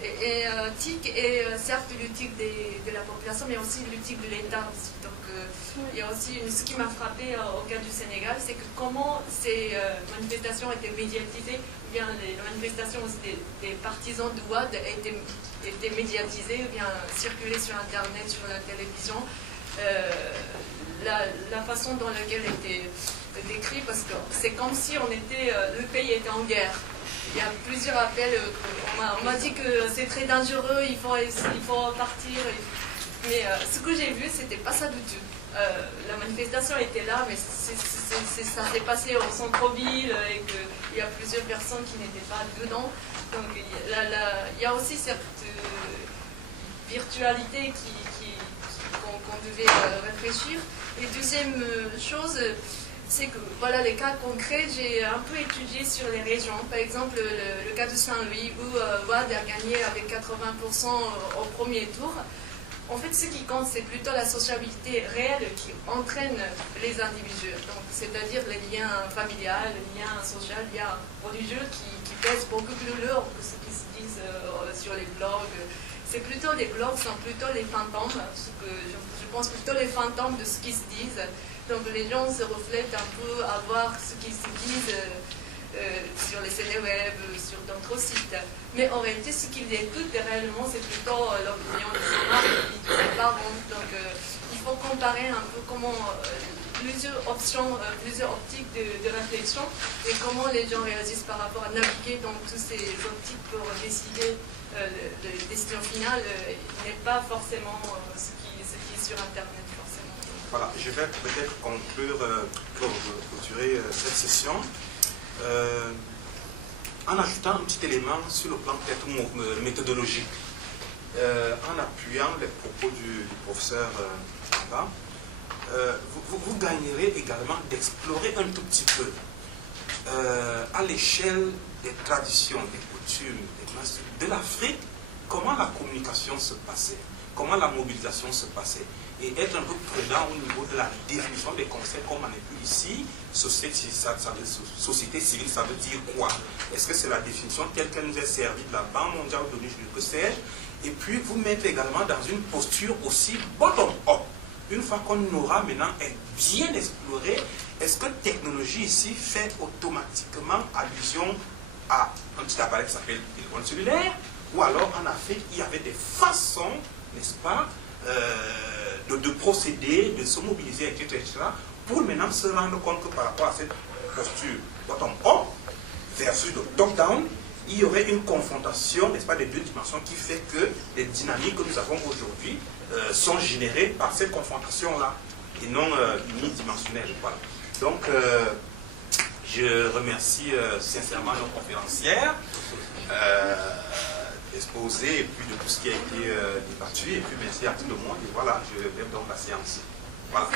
Et TIC est certes l'outil de la population, mais aussi l'outil de l'État. Donc, il y a aussi ce qui m'a frappé au cas du Sénégal, c'est que comment ces manifestations étaient médiatisées, ou bien les manifestations aussi des partisans de Wade étaient médiatisées, ou bien circulées sur Internet, sur la télévision. La façon dans laquelle était décrit, parce que c'est comme si le pays était en guerre. Il y a plusieurs appels, on m'a dit que c'est très dangereux, il faut partir. Mais ce que j'ai vu, c'était pas ça du tout. La manifestation était là, mais ça s'est passé au centre-ville et qu'il y a plusieurs personnes qui n'étaient pas dedans. Donc il y a aussi cette virtualité qu'on devait réfléchir. Et deuxième chose, c'est que voilà, les cas concrets, j'ai un peu étudié sur les régions. Par exemple, le cas de Saint-Louis, où Wade a gagné avec 80% au premier tour. En fait, ce qui compte, c'est plutôt la sociabilité réelle qui entraîne les individus. Donc, c'est-à-dire les liens familiaux, les liens sociaux, les liens religieux qui pèsent beaucoup plus lourd que ce qui se dit sur les blogs. C'est plutôt les blogs sont plutôt les fantômes, parce que je pense plutôt les fantômes de ce qui se disent. Donc les gens se reflètent un peu à voir ce qui se disent sur les Sénéweb, sur d'autres sites. Mais en réalité, ce qu'ils écoutent réellement, c'est plutôt l'opinion de ses parents. Donc il faut comparer un peu comment plusieurs options, plusieurs optiques de réflexion et comment les gens réagissent par rapport à naviguer dans toutes ces optiques pour décider. La décision finale n'est pas forcément ce qui est sur Internet, forcément. Voilà, je vais peut-être conclure, clôturer cette session en ajoutant un petit élément sur le plan peut-être méthodologique, en appuyant les propos du professeur Amba. Vous gagnerez également d'explorer un tout petit peu à l'échelle des traditions, des coutumes, de l'Afrique, comment la communication se passait, comment la mobilisation se passait. et être un peu prudent au niveau de la définition des concepts comme on est plus ici. Société civile, ça veut dire quoi? Est-ce que c'est la définition telle qu'elle nous est servie de la Banque mondiale de l'ONU, que sais-je? Et puis vous mettre également dans une posture aussi bottom-up. Une fois qu'on aura maintenant bien exploré, est-ce que technologie ici fait automatiquement allusion à un petit appareil qui s'appelle le téléphone cellulaire, ou alors en Afrique, il y avait des façons, n'est-ce pas, de procéder, de se mobiliser, etc., pour maintenant se rendre compte que par rapport à cette posture bottom-up versus le top-down, il y aurait une confrontation, n'est-ce pas, des deux dimensions qui fait que les dynamiques que nous avons aujourd'hui sont générées par cette confrontation-là, et non unidimensionnelles. Voilà. Donc, je remercie sincèrement nos conférencières exposées, et puis de tout ce qui a été débattu, et puis merci à tout le monde, et voilà, je lève donc la séance. Voilà.